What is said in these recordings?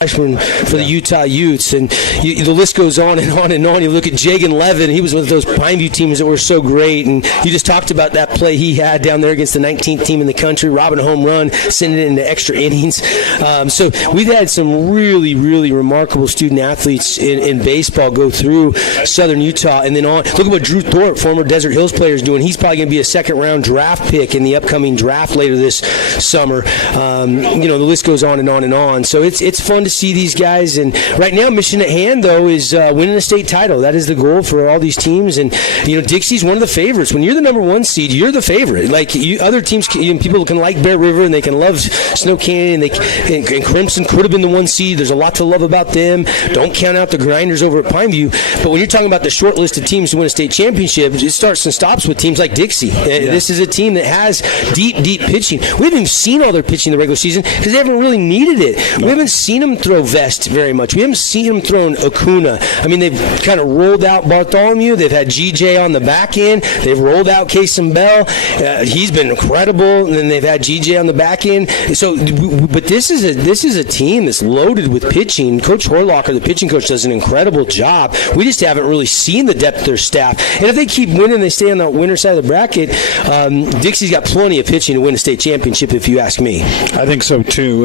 freshman for the Utah Utes, and the list goes on and on and on. You look at Jagan Levin, he was one of those Pineview teams that were so great, and you just talked about that play he had down there against the 19th team in the country, robbing a home run, sending it into extra innings. So we've had some really, really remarkable student athletes in baseball go through Southern Utah, and then on. Look at what Drew Thorpe, former Desert Hills player, is doing. He's probably going to be a second-round draft pick in the upcoming draft later this summer. The list goes on and on and on. So it's fun to see these guys, and right now mission at hand though is winning a state title. That is the goal for all these teams, and Dixie's one of the favorites. When you're the number one seed, you're the favorite. Like other teams, people can like Bear River and they can love Snow Canyon, and Crimson could have been the one seed. There's a lot to love about them. Don't count out the Grinders over at Pineview. But when you're talking about the short list of teams to win a state championship, it starts and stops with teams like Dixie. This is a team that has deep pitching. We haven't even seen all their pitching in the regular season because they haven't really needed it. We haven't seen them throw Vest very much. We haven't seen them throw Acuna. I mean, they've kind of rolled out Bartholomew. They've had GJ on the back end. They've rolled out Kason Bell. He's been incredible. And then they've had GJ on the back end. So, but this is a team that's loaded with pitching. Coach Horlocker, the pitching coach, does an incredible job. We just haven't really seen the depth of their staff. And if they keep winning, they stay on the winner side of the bracket. Dixie's got plenty of pitching to win a state championship, if you ask me. I think so too.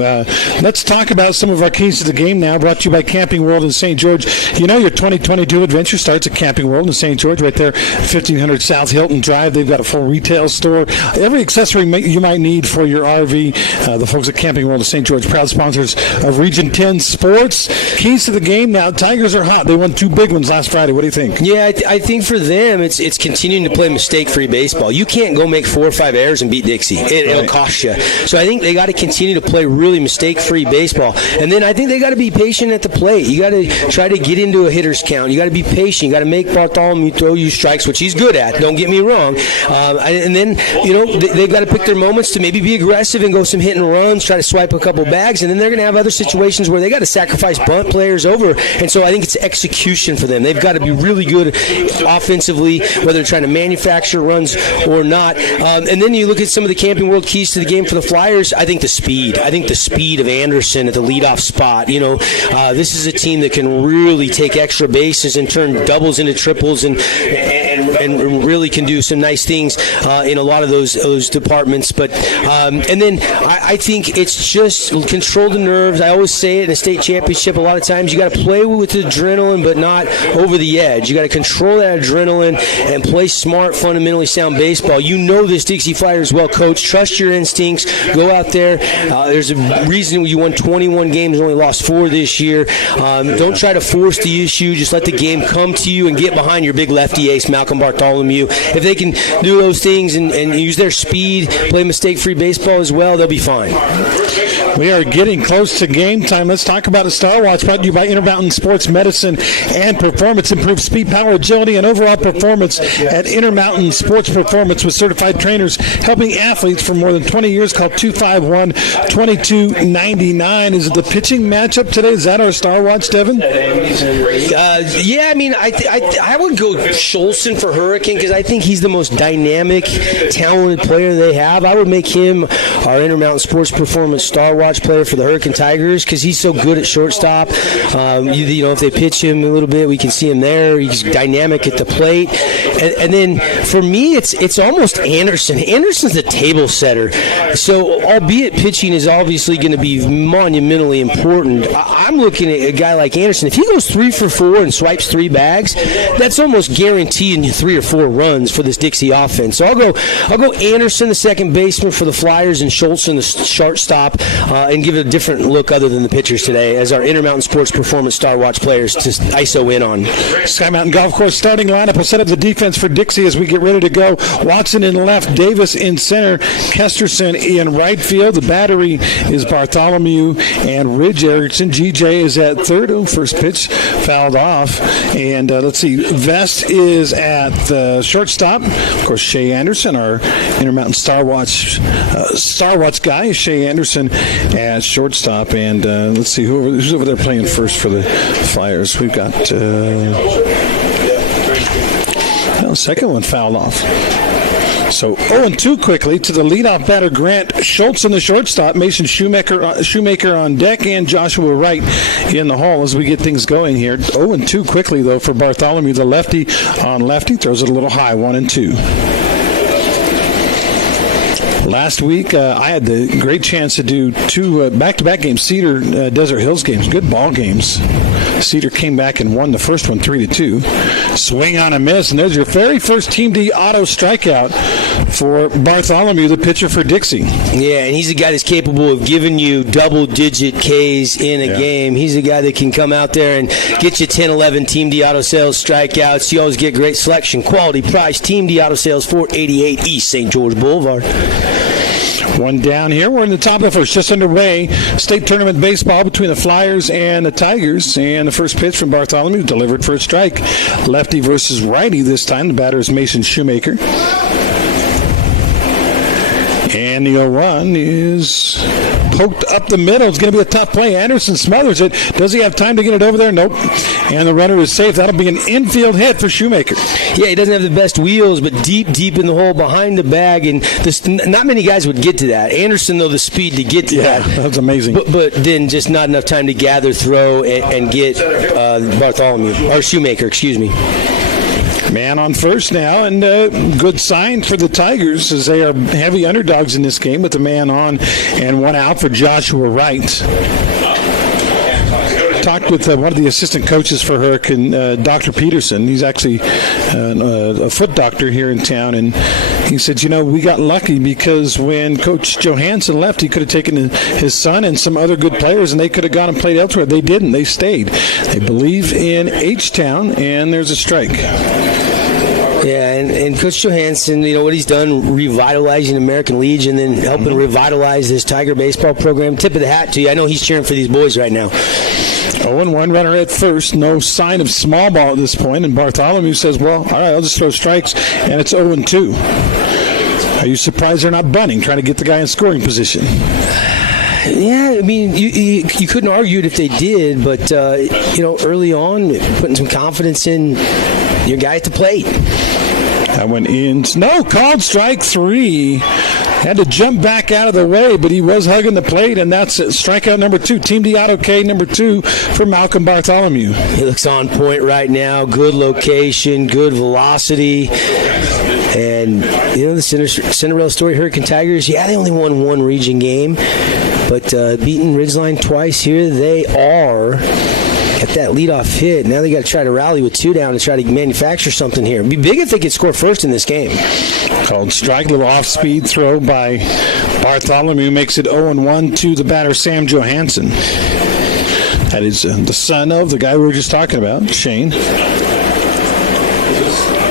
Let's talk about some of our keys to the game now, brought to you by Camping World in St. George. Your 2022 adventure starts at Camping World in St. George, right there, 1500 South Hilton Drive. They've got a full retail store. Every accessory you might need for your RV. The folks at Camping World in St. George, proud sponsors of Region 10 Sports. Keys to the game now. Tigers are hot. They won 2 big ones last Friday. What do you think? Yeah, I think for them, it's continuing to play mistake-free baseball. You can't go make 4 or 5 errors and beat Dixie. It'll cost you. So I think they got to continue to play really mistake-free baseball. And then I think they got to be patient at the plate. You got to try to get into a hitter's count. You got to be patient. You got to make Bartholomew throw you strikes, which he's good at. Don't get me wrong. And then, they've got to pick their moments to maybe be aggressive and go some hit and runs, try to swipe a couple bags, and then they're going to have other situations where they got to sacrifice bunt players over. And so I think it's execution for them. They've got to be really good offensively, whether they're trying to manufacture runs or not. And then you look at some of the Camping World keys to the game for the Flyers. I think the speed of Anderson at the leadoff spot. This is a team that can really take extra bases and turn doubles into triples and really can do some nice things in a lot of those departments. But and then I think it's just control the nerves. I always say it in a state championship. A lot of times you got to play with adrenaline, but not over the edge. You got to control that adrenaline and play smart, fundamentally sound baseball. This Dixie Flyers well coached. Trust your instincts. Go out there. There's a reason you won 21 games and only lost 4 this year. Don't try to force the issue. Just let the game come to you and get behind your big lefty ace, Malcolm Bartholomew. If they can do those things and use their speed, play mistake-free baseball as well, they'll be fine. We are getting close to game time. Let's talk about a Star Watch brought to you by Intermountain Sports Medicine and Performance. Improved speed, power, agility, and overall performance at Intermountain Sports Performance with certified trainers helping athletes for more than 20 years. Call 251-2299. Is it the pitching matchup today? Is that our Star Watch, Devin? Yeah, I mean, I would go Scholson for Hurricane because I think he's the most dynamic, talented player they have. I would make him our Intermountain Sports Performance Star Watch player for the Hurricane Tigers because he's so good at shortstop. If they pitch him a little bit, we can see him there. He's dynamic at the plate. And then for me, it's almost Anderson. Anderson's the table setter. So albeit pitching is obviously going to be monumentally important, I'm looking at a guy like Anderson. If he goes 3 for 4 and swipes 3 bags, that's almost guaranteeing you 3 or 4 runs for this Dixie offense. So I'll go Anderson, the second baseman for the Flyers, and Scholson, the shortstop, and give it a different look other than the pitchers today as our Intermountain Sports Performance Star Watch players to ISO in on. Sky Mountain Golf Course starting lineup will set up the defense for Dixie as we get ready to go. Watson in left, Davis in center, Kesterson in right field. The battery is Bartholomew and Ridge Erickson. GJ is at third. First pitch fouled off. And let's see, Vest is at the shortstop. Of course, Shea Anderson, our Intermountain Star Watch guy, is Shea Anderson at shortstop. And let's see who's over there playing first for the Flyers. We've got second one fouled off. So 0-2 quickly to the leadoff batter, Grant Schultz in the shortstop, Mason Shoemaker on deck, and Joshua Wright in the hall as we get things going here. 0-2 quickly, though, for Bartholomew. The lefty on lefty throws it a little high, 1-2. Last week, I had the great chance to do two back-to-back games, Cedar Desert Hills games, good ball games. Cedar came back and won the first one 3-2. Swing on a miss, and there's your very first Team D auto strikeout for Bartholomew, the pitcher for Dixie. Yeah, and he's a guy that's capable of giving you double-digit Ks in a game. He's a guy that can come out there and get you 10, 11 Team D auto sales strikeouts. You always get great selection, quality, price. Team D auto sales, 488 East St. George Boulevard. One down here. We're in the top of the first, just underway. State tournament baseball between the Flyers and the Tigers. And the first pitch from Bartholomew delivered for a strike. Lefty versus righty this time. The batter is Mason Shoemaker. And the 0-1 is poked up the middle. It's going to be a tough play. Anderson smothers it. Does he have time to get it over there? Nope. And the runner is safe. That'll be an infield hit for Shoemaker. Yeah, he doesn't have the best wheels, but deep in the hole behind the bag. And not many guys would get to that. Anderson, though, the speed to get to that. Yeah, that's amazing. But then just not enough time to gather, throw, and get Bartholomew, or Shoemaker, excuse me. Man on first now, and good sign for the Tigers as they are heavy underdogs in this game with the man on and one out for Joshua Wright. Talked with one of the assistant coaches for Hurricane, Dr. Peterson. He's actually a foot doctor here in town, and he said, we got lucky because when Coach Johansson left, he could have taken his son and some other good players, and they could have gone and played elsewhere. They didn't. They stayed. They believe in H-Town, and there's a strike. Yeah, and Coach Johansson, what he's done, revitalizing American Legion and helping revitalize this Tiger baseball program. Tip of the hat to you. I know he's cheering for these boys right now. 0-1 runner at first. No sign of small ball at this point. And Bartholomew says, well, all right, I'll just throw strikes. And it's 0-2. Are you surprised they're not bunting, trying to get the guy in scoring position? Yeah, I mean, you couldn't argue it if they did. But, early on, putting some confidence in your guy at the plate. That went in. No, called strike 3. Had to jump back out of the way, but he was hugging the plate, and that's it. Strikeout number 2. Team D Auto K number 2 for Malcolm Bartholomew. He looks on point right now. Good location, good velocity. And, the Cinderella story, Hurricane Tigers, they only won one region game, but beating Ridgeline twice here, they are at that leadoff hit. Now they got to try to rally with 2 down and try to manufacture something here. It'd be big if they could score first in this game. Called strike, little off-speed throw by Bartholomew makes it 0-1 to the batter, Sam Johansson. That is the son of the guy we were just talking about, Shane.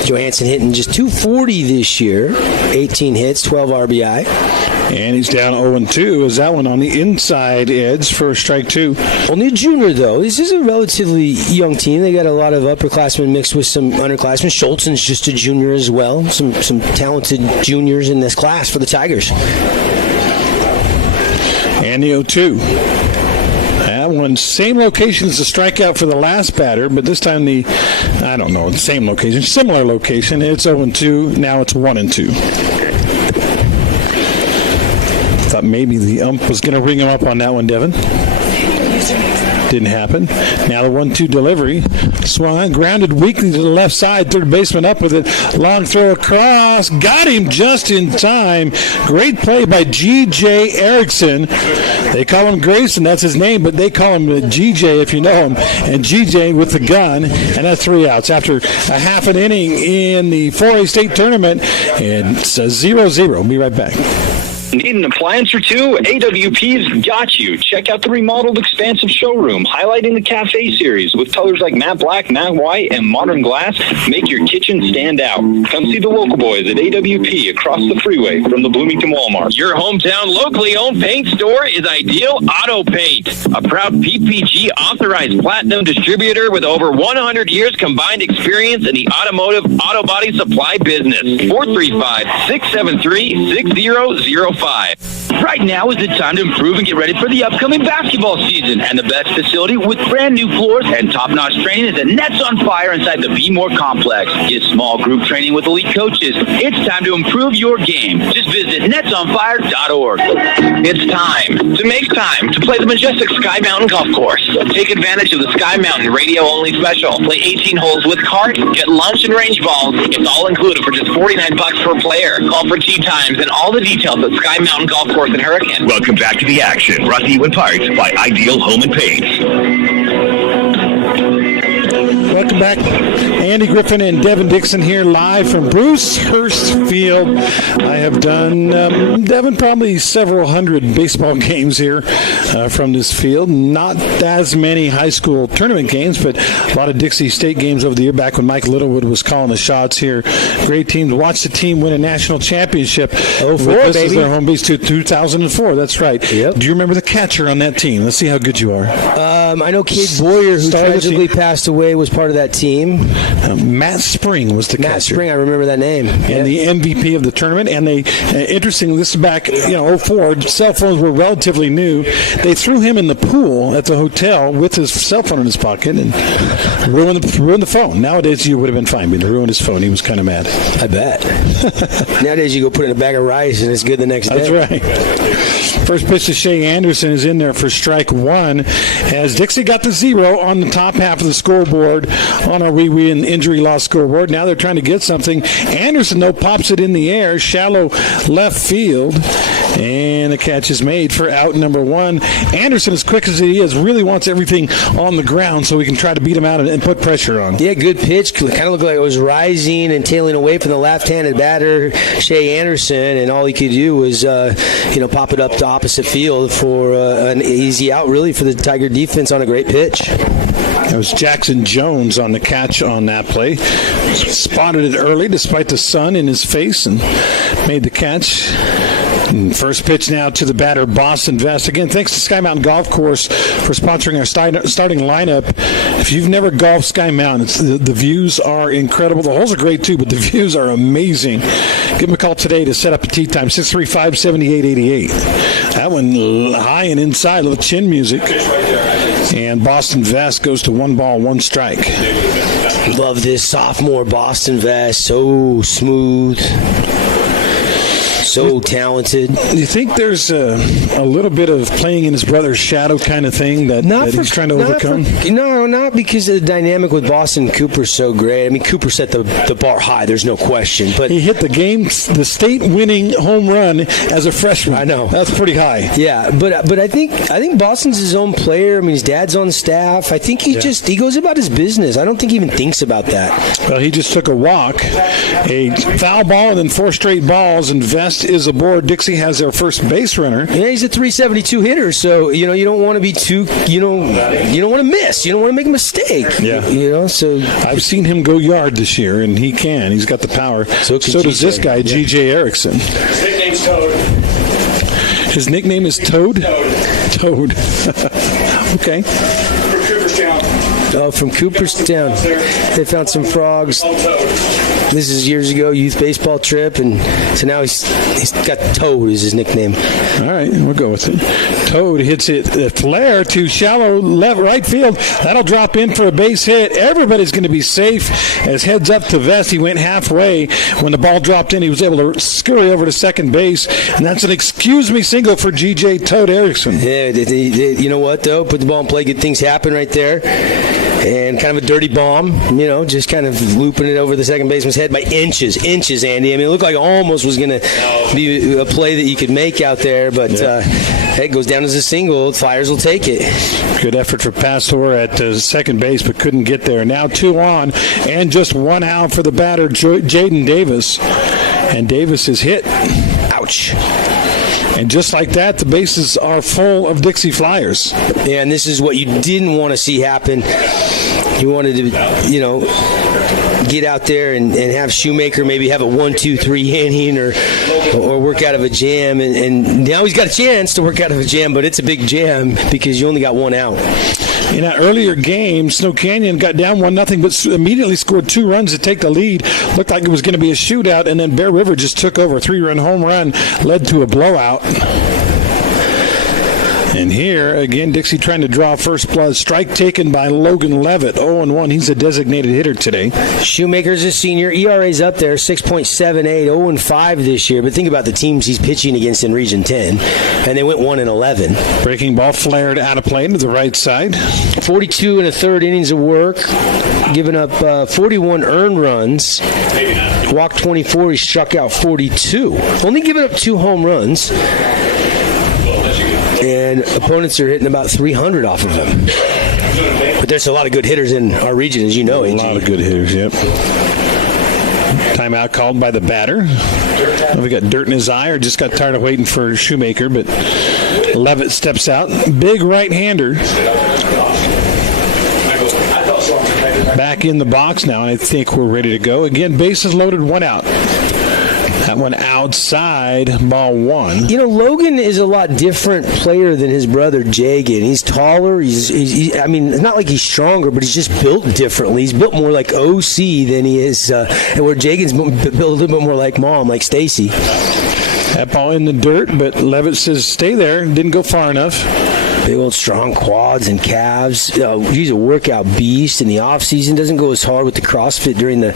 Johansson hitting just .240 this year, 18 hits, 12 RBI. And he's down 0-2. Is that one on the inside edge for strike 2? Only a junior, though. This is a relatively young team. They got a lot of upperclassmen mixed with some underclassmen. Schultzen's just a junior as well. Some talented juniors in this class for the Tigers. And the 0-2. That one, same location as the strikeout for the last batter, but this time same location, similar location. It's 0-2. Now it's 1-2. Thought maybe the ump was going to ring him up on that one, Devin. Didn't happen. Now the 1-2 delivery. Swung on, grounded weakly to the left side. Third baseman up with it. Long throw across. Got him just in time. Great play by G.J. Erickson. They call him Grayson. That's his name, but they call him G.J. if you know him. And G.J. with the gun. And that's 3 outs after a half an inning in the 4A state tournament. And it's 0-0. Be right back. Need an appliance or two? AWP's got you. Check out the remodeled, expansive showroom, highlighting the cafe series with colors like matte black, matte white, and modern glass. Make your kitchen stand out. Come see the local boys at AWP across the freeway from the Bloomington Walmart. Your hometown locally owned paint store is Ideal Auto Paint, a proud PPG authorized platinum distributor with over 100 years combined experience in the automotive auto body supply business. 435-673-6005. Right now is the time to improve and get ready for the upcoming basketball season. And the best facility with brand new floors and top-notch training is at Nets on Fire inside the Be More Complex. Get small group training with elite coaches. It's time to improve your game. Just visit netsonfire.org. It's time to make time to play the majestic Sky Mountain Golf Course. Take advantage of the Sky Mountain radio-only special. Play 18 holes with cart, get lunch and range balls. It's all included for just $49 per player. Call for tee times and all the details at Sky Mountain Golf Course in Hurricane. Welcome back to the action. Brought to you in part by Ideal Home and Paint. Welcome back. Andy Griffin and Devin Dixon here live from Bruce Hurst Field. I have done, Devin, probably several hundred baseball games here from this field. Not as many high school tournament games, but a lot of Dixie State games over the year back when Mike Littlewood was calling the shots here. Great team to watch the team win a national championship. This is their home base to 2004. That's right. Yep. Do you remember the catcher on that team? Let's see how good you are. I know Kate Boyer, who tragically passed away, was part of that team. Matt Spring was the catcher. Matt Spring, I remember that name. And the MVP of the tournament. And they, interestingly, this is back, 04. Cell phones were relatively new. They threw him in the pool at the hotel with his cell phone in his pocket and ruined the phone. Nowadays, you would have been fine, but he ruined his phone. He was kind of mad. I bet. Nowadays, you go put it in a bag of rice and it's good the next day. That's right. First pitch to Shea Anderson is in there for strike one, as Dixie got the 0 on the top half of the scoreboard on our wee and injury loss scoreboard. Now they're trying to get something. Anderson, though, pops it in the air, shallow left field, and the catch is made for out number one. Anderson, as quick as he is, really wants everything on the ground so we can try to beat him out and put pressure on. Yeah, good pitch. Kind of looked like it was rising and tailing away from the left-handed batter, Shea Anderson, and all he could do was, pop it up to opposite field for an easy out, really, for the Tiger defense on a great pitch. That was Jackson Jones on the catch on that play. Spotted it early despite the sun in his face and made the catch. And first pitch now to the batter, Boston Vest. Again, thanks to Sky Mountain Golf Course for sponsoring our starting lineup. If you've never golfed Sky Mountain, the views are incredible. The holes are great too, but the views are amazing. Give them a call today to set up a tee time, 635-7888. That one high and inside, little chin music. And Boston Vest goes to 1 ball, 1 strike. Love this sophomore Boston Vest. So smooth. So talented. Do you think there's a little bit of playing in his brother's shadow kind of thing that he's trying to overcome? No, not because of the dynamic with Boston. Cooper's so great. I mean, Cooper set the bar high. There's no question. But he hit the state-winning home run as a freshman. I know. That's pretty high. Yeah, but I think Boston's his own player. I mean, his dad's on staff. I think he goes about his business. I don't think he even thinks about that. Well, he just took a walk, a foul ball, and then 4 straight balls, and Vest is aboard. Dixie has their first base runner. Yeah, he's a 372 hitter, so you don't want to be too, you don't want to miss. You don't want to make a mistake. Yeah. So I've seen him go yard this year, and he can. He's got the power. So does this guy, G.J. Erickson. His nickname's Toad. His nickname is Toad? Toad. Okay. From Cooperstown. Oh, from Cooperstown. They found some frogs. This is years ago, youth baseball trip, and so now he's got Toad as his nickname. All right, we'll go with it. Toad hits it a flare to shallow right field. That'll drop in for a base hit. Everybody's going to be safe as heads up to Vest. He went halfway. When the ball dropped in, he was able to scurry over to second base, and that's an excuse-me single for G.J. Toad Erickson. Yeah, you know what, though? Put the ball in play, good things happen right there. And kind of a dirty bomb, just kind of looping it over the second baseman's head by inches, Andy. I mean, it looked like it almost was going to be a play that you could make out there, but it goes down as a single. Flyers will take it. Good effort for Pastor at second base, but couldn't get there. Now 2 on, and just 1 out for the batter, Jaden Davis. And Davis is hit. Ouch. And just like that, the bases are full of Dixie Flyers. Yeah, and this is what you didn't want to see happen. You wanted to, get out there and have Shoemaker maybe have a 1-2-3 inning or work out of a jam. And now he's got a chance to work out of a jam, but it's a big jam because you only got 1 out. In that earlier game, Snow Canyon got down 1-0, but immediately scored 2 runs to take the lead. Looked like it was going to be a shootout, and then Bear River just took over. A 3-run home run led to a blowout. And here, again, Dixie trying to draw first blood. Strike taken by Logan Levitt. 0-1. He's a designated hitter today. Shoemaker's a senior. ERA's up there, 6.78, 0-5 this year. But think about the teams he's pitching against in Region 10. And they went 1-11. Breaking ball flared out of play to the right side. 42 and a third innings of work. Giving up 41 earned runs. Walked 24. He struck out 42. Only giving up 2 home runs. And opponents are hitting about 300 off of him. But there's a lot of good hitters in our region, as you know, AG. A lot of good hitters, yep. Timeout called by the batter. We got dirt in his eye or just got tired of waiting for Shoemaker, but Levitt steps out. Big right-hander. Back in the box now, and I think we're ready to go. Again, bases loaded, 1 out. That one outside, ball 1. You know, Logan is a lot different player than his brother Jagan. He's taller. I mean, it's not like he's stronger, but he's just built differently. He's built more like OC than he is, where Jagan's built a little bit more like Mom, like Stacy. That ball in the dirt, but Levitt says stay there. Didn't go far enough. Big old strong quads and calves. He's a workout beast in the offseason. Doesn't go as hard with the CrossFit during the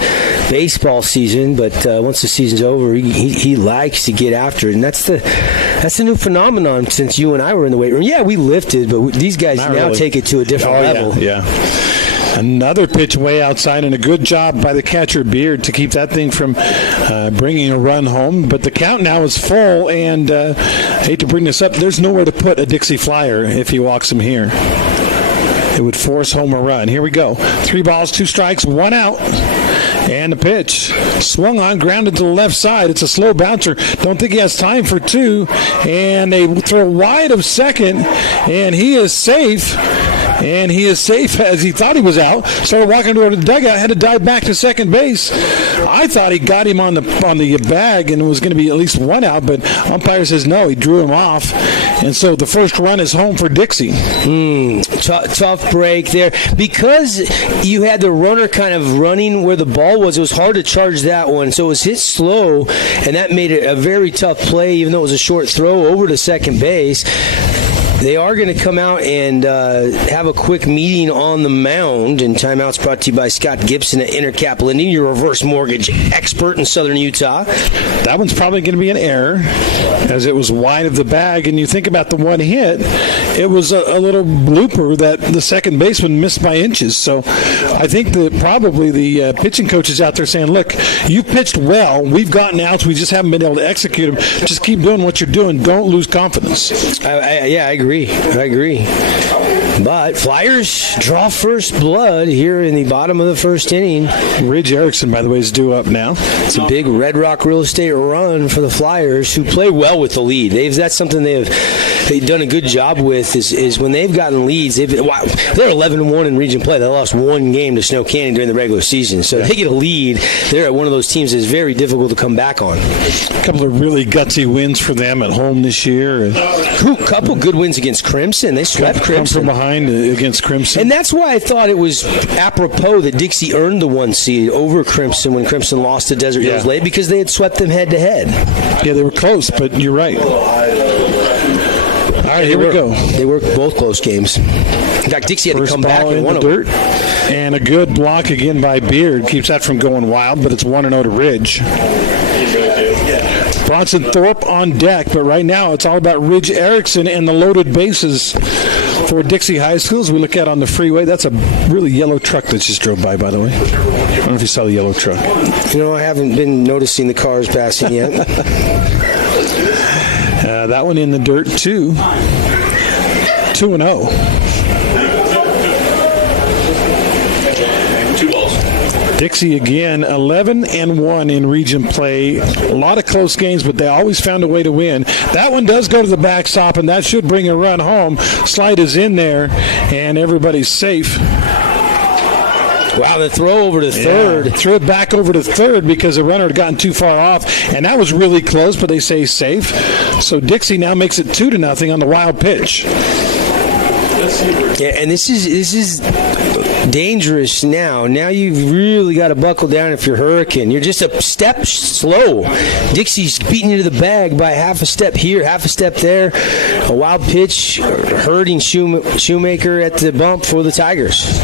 baseball season, but once the season's over, he likes to get after it. And that's the new phenomenon since you and I were in the weight room. Yeah, we lifted, but these guys Not now really. take it to a different level. Yeah. Another pitch way outside, and a good job by the catcher Beard to keep that thing from bringing a run home. But the count now is full, and I hate to bring this up, there's nowhere to put a Dixie Flyer if he walks him here. It would force home a run. Here we go. 3 balls, 2 strikes, 1 out. And the pitch. Swung on, grounded to the left side. It's a slow bouncer. Don't think he has time for 2. And they throw wide of second, and he is safe. And he is safe as he thought he was out. Started walking toward the dugout, had to dive back to second base. I thought he got him on the bag and it was going to be at least 1 out, but umpire says no, he drew him off. And so the first run is home for Dixie. Tough break there. Because you had the runner kind of running where the ball was, it was hard to charge that one. So it was hit slow, and that made it a very tough play, even though it was a short throw over to second base. They are going to come out and have a quick meeting on the mound. And timeout's brought to you by Scott Gibson at Intercap Lending, your reverse mortgage expert in Southern Utah. That one's probably going to be an error, as it was wide of the bag. And you think about the one hit, it was a little blooper that the second baseman missed by inches. So I think that probably the pitching coach is out there saying, look, you've pitched well. We've gotten outs. We just haven't been able to execute them. Just keep doing what you're doing. Don't lose confidence. I agree. But Flyers draw first blood here in the bottom of the first inning. Ridge Erickson, by the way, is due up now. It's a big Red Rock real estate run for the Flyers, who play well with the lead. That's something they've done a good job with is when they've gotten leads. They're 11-1 in region play. They lost 1 game to Snow Canyon during the regular season. So they get a lead. They're one of those teams that's very difficult to come back on. A couple of really gutsy wins for them at home this year. A couple good wins against Crimson. They swept Crimson. From behind against Crimson. And that's why I thought it was apropos that Dixie earned the 1 seed over Crimson when Crimson lost to Desert Hills late, because they had swept them head-to-head. Yeah, they were close, but you're right. All right, here we go. They were both close games. In fact, Dixie had to come back and won the dirt. And a good block again by Beard. Keeps that from going wild, but it's 1-0 to Ridge. Bronson Thorpe on deck, but right now it's all about Ridge Erickson and the loaded bases for Dixie High School. As we look out on the freeway, that's a really yellow truck that just drove by the way. I don't know if you saw the yellow truck. You know, I haven't been noticing the cars passing yet. That one in the dirt, too. 2-0. Dixie again, 11-1 in region play. A lot of close games, but they always found a way to win. That one does go to the backstop, and that should bring a run home. Slide is in there, and everybody's safe. Wow, the throw over to third. Threw it back over to third because the runner had gotten too far off, and that was really close, but they say safe. So Dixie now makes it 2-0 on the wild pitch. Yeah, and this is dangerous now. Now you've really got to buckle down if you're Hurricane. You're just a step slow. Dixie's beating you to the bag by half a step here, half a step there. A wild pitch hurting Shoemaker at the bump for the Tigers.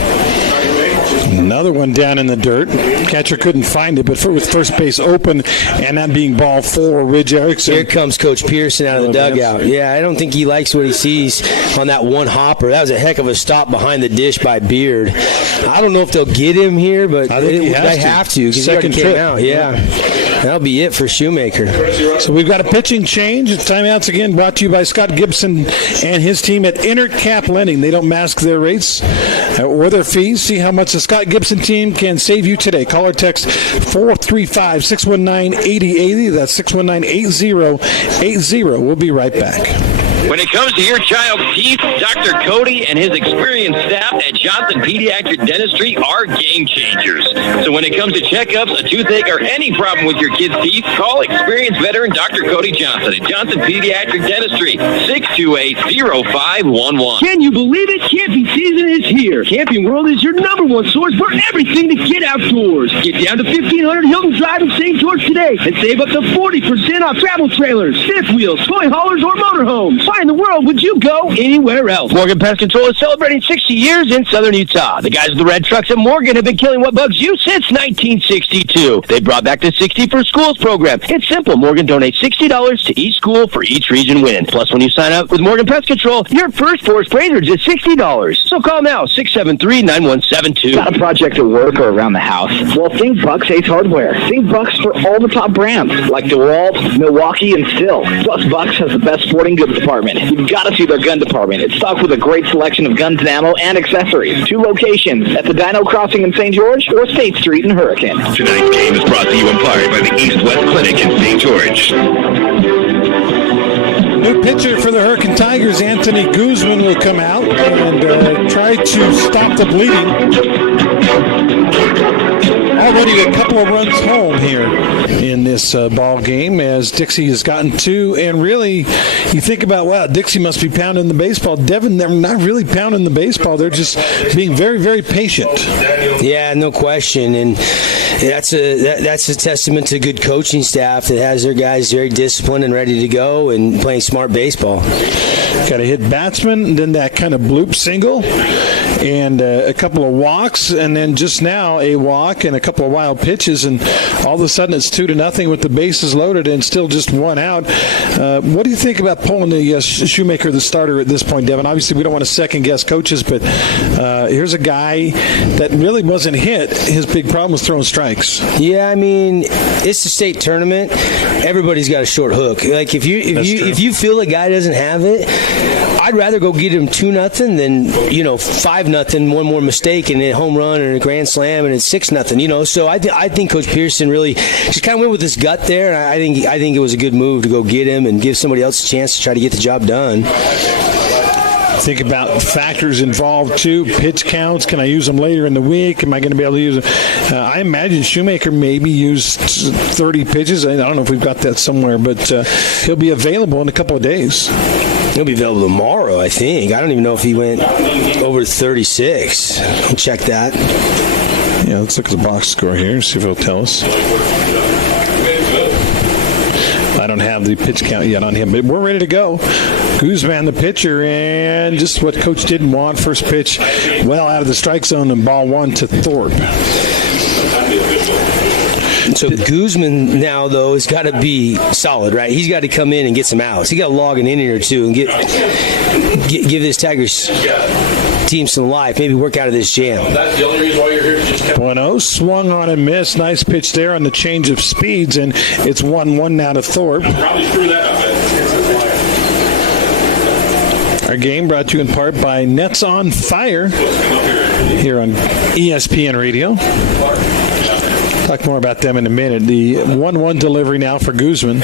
Another one down in the dirt. Catcher couldn't find it, but with first base open and that being ball 4, Ridge Erickson. Here comes Coach Pearson out of the dugout. Yeah, I don't think he likes what he sees on that one hopper. That was a heck of a stop behind the dish by Beard. I don't know if they'll get him here, but they have to because he already came out. Yeah. That'll be it for Shoemaker. So we've got a pitching change. Timeouts again brought to you by Scott Gibson and his team at Intercap Lending. They don't mask their rates or their fees. See how much the Scott Gibson team can save you today. Call or text 435-619-8080. That's 619-8080. We'll be right back. When it comes to your child's teeth, Dr. Cody and his experienced staff at Johnson Pediatric Dentistry are game changers. So when it comes to checkups, a toothache, or any problem with your kid's teeth, call experienced veteran Dr. Cody Johnson at Johnson Pediatric Dentistry, 628-0511. Can you believe it? Camping season is here. Camping World is your #1 source for everything to get outdoors. Get down to 1500 Hilton Drive in St. George today and save up to 40% off travel trailers, fifth wheels, toy haulers, or motorhomes. Why in the world would you go anywhere else? Morgan Pest Control is celebrating 60 years in southern Utah. The guys with the red trucks at Morgan have been killing what bugs you since 1962. They brought back the 60 for Schools program. It's simple. Morgan donates $60 to each school for each region win. Plus, when you sign up with Morgan Pest Control, your first 4 sprayers is $60. So call now, 673-9172. Got a project at work or around the house? Well, think Bucks Ace Hardware. Think Bucks for all the top brands like DeWalt, Milwaukee, and Stihl. Plus, Bucks has the best sporting goods department. You've got to see their gun department. It's stocked with a great selection of guns and ammo and accessories. 2 locations at the Dino Crossing in St. George or State Street in Hurricane. Tonight's game is brought to you in part by the East-West Clinic in St. George. New pitcher for the Hurricane Tigers, Anthony Guzman, will come out and try to stop the bleeding. Already a couple of runs home here in this ball game as Dixie has gotten 2. And really, you think about, wow, Dixie must be pounding the baseball. Devin, they're not really pounding the baseball. They're just being very, very patient. Yeah, no question. And that's a testament to good coaching staff that has their guys very disciplined and ready to go and playing smart baseball. Got a hit batsman, then that kind of bloop single, and a couple of walks, and then just now a walk and a couple of wild pitches, and all of a sudden it's 2-0 with the bases loaded and still just 1 out. What do you think about pulling the Shoemaker, the starter, at this point, Devin? Obviously, we don't want to second-guess coaches, but here's a guy that really wasn't hit. His big problem was throwing strikes. Yeah, I mean, it's the state tournament. Everybody's got a short hook. Like if you feel a guy doesn't have it, I'd rather go get him 2-0 than 5-0, one more mistake and a home run and a grand slam and it's 6-0. So I think Coach Pearson really just kind of went with his gut there. And I think it was a good move to go get him and give somebody else a chance to try to get the job done. Think about factors involved too. Pitch counts. Can I use them later in the week? Am I going to be able to use them? I imagine Shoemaker maybe used 30 pitches. I don't know if we've got that somewhere, but he'll be available in a couple of days. He'll be available tomorrow, I think. I don't even know if he went over 36. I'll check that. Yeah, let's look at the box score here and see if it'll tell us. I don't have the pitch count yet on him, but we're ready to go. Guzman, the pitcher, and just what Coach didn't want. First pitch well out of the strike zone and ball 1 to Thorpe. So Guzman now, though, has got to be solid, right? He's got to come in and get some outs. He got to log an inning or two and give this Tigers team some life. Maybe work out of this jam. That's the only reason why you're here. Just Bueno swung on and missed. Nice pitch there on the change of speeds, and it's 1-1 now to Thorpe. probably screw that up. Our game brought to you in part by Nets on Fire here on ESPN Radio. Talk more about them in a minute. The 1-1 delivery now for Guzman.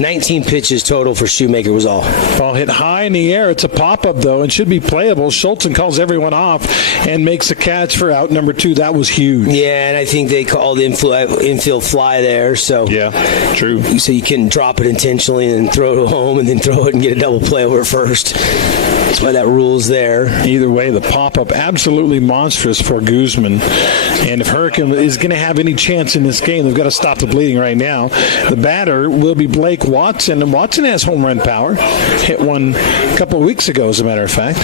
19 pitches total for Shoemaker was all. Ball hit high in the air. It's a pop-up, though, and should be playable. Schultzen calls everyone off and makes a catch for out number 2. That was huge. Yeah, and I think they called infield fly there. So yeah, true. So you can drop it intentionally and throw it home and then throw it and get a double play over first. That's why that rule's there. Either way, the pop-up absolutely monstrous for Guzman. And if Hurricane is going to have any chance in this game, they've got to stop the bleeding right now. The batter will be Blake Watson, and Watson has home run power. Hit one a couple of weeks ago, as a matter of fact.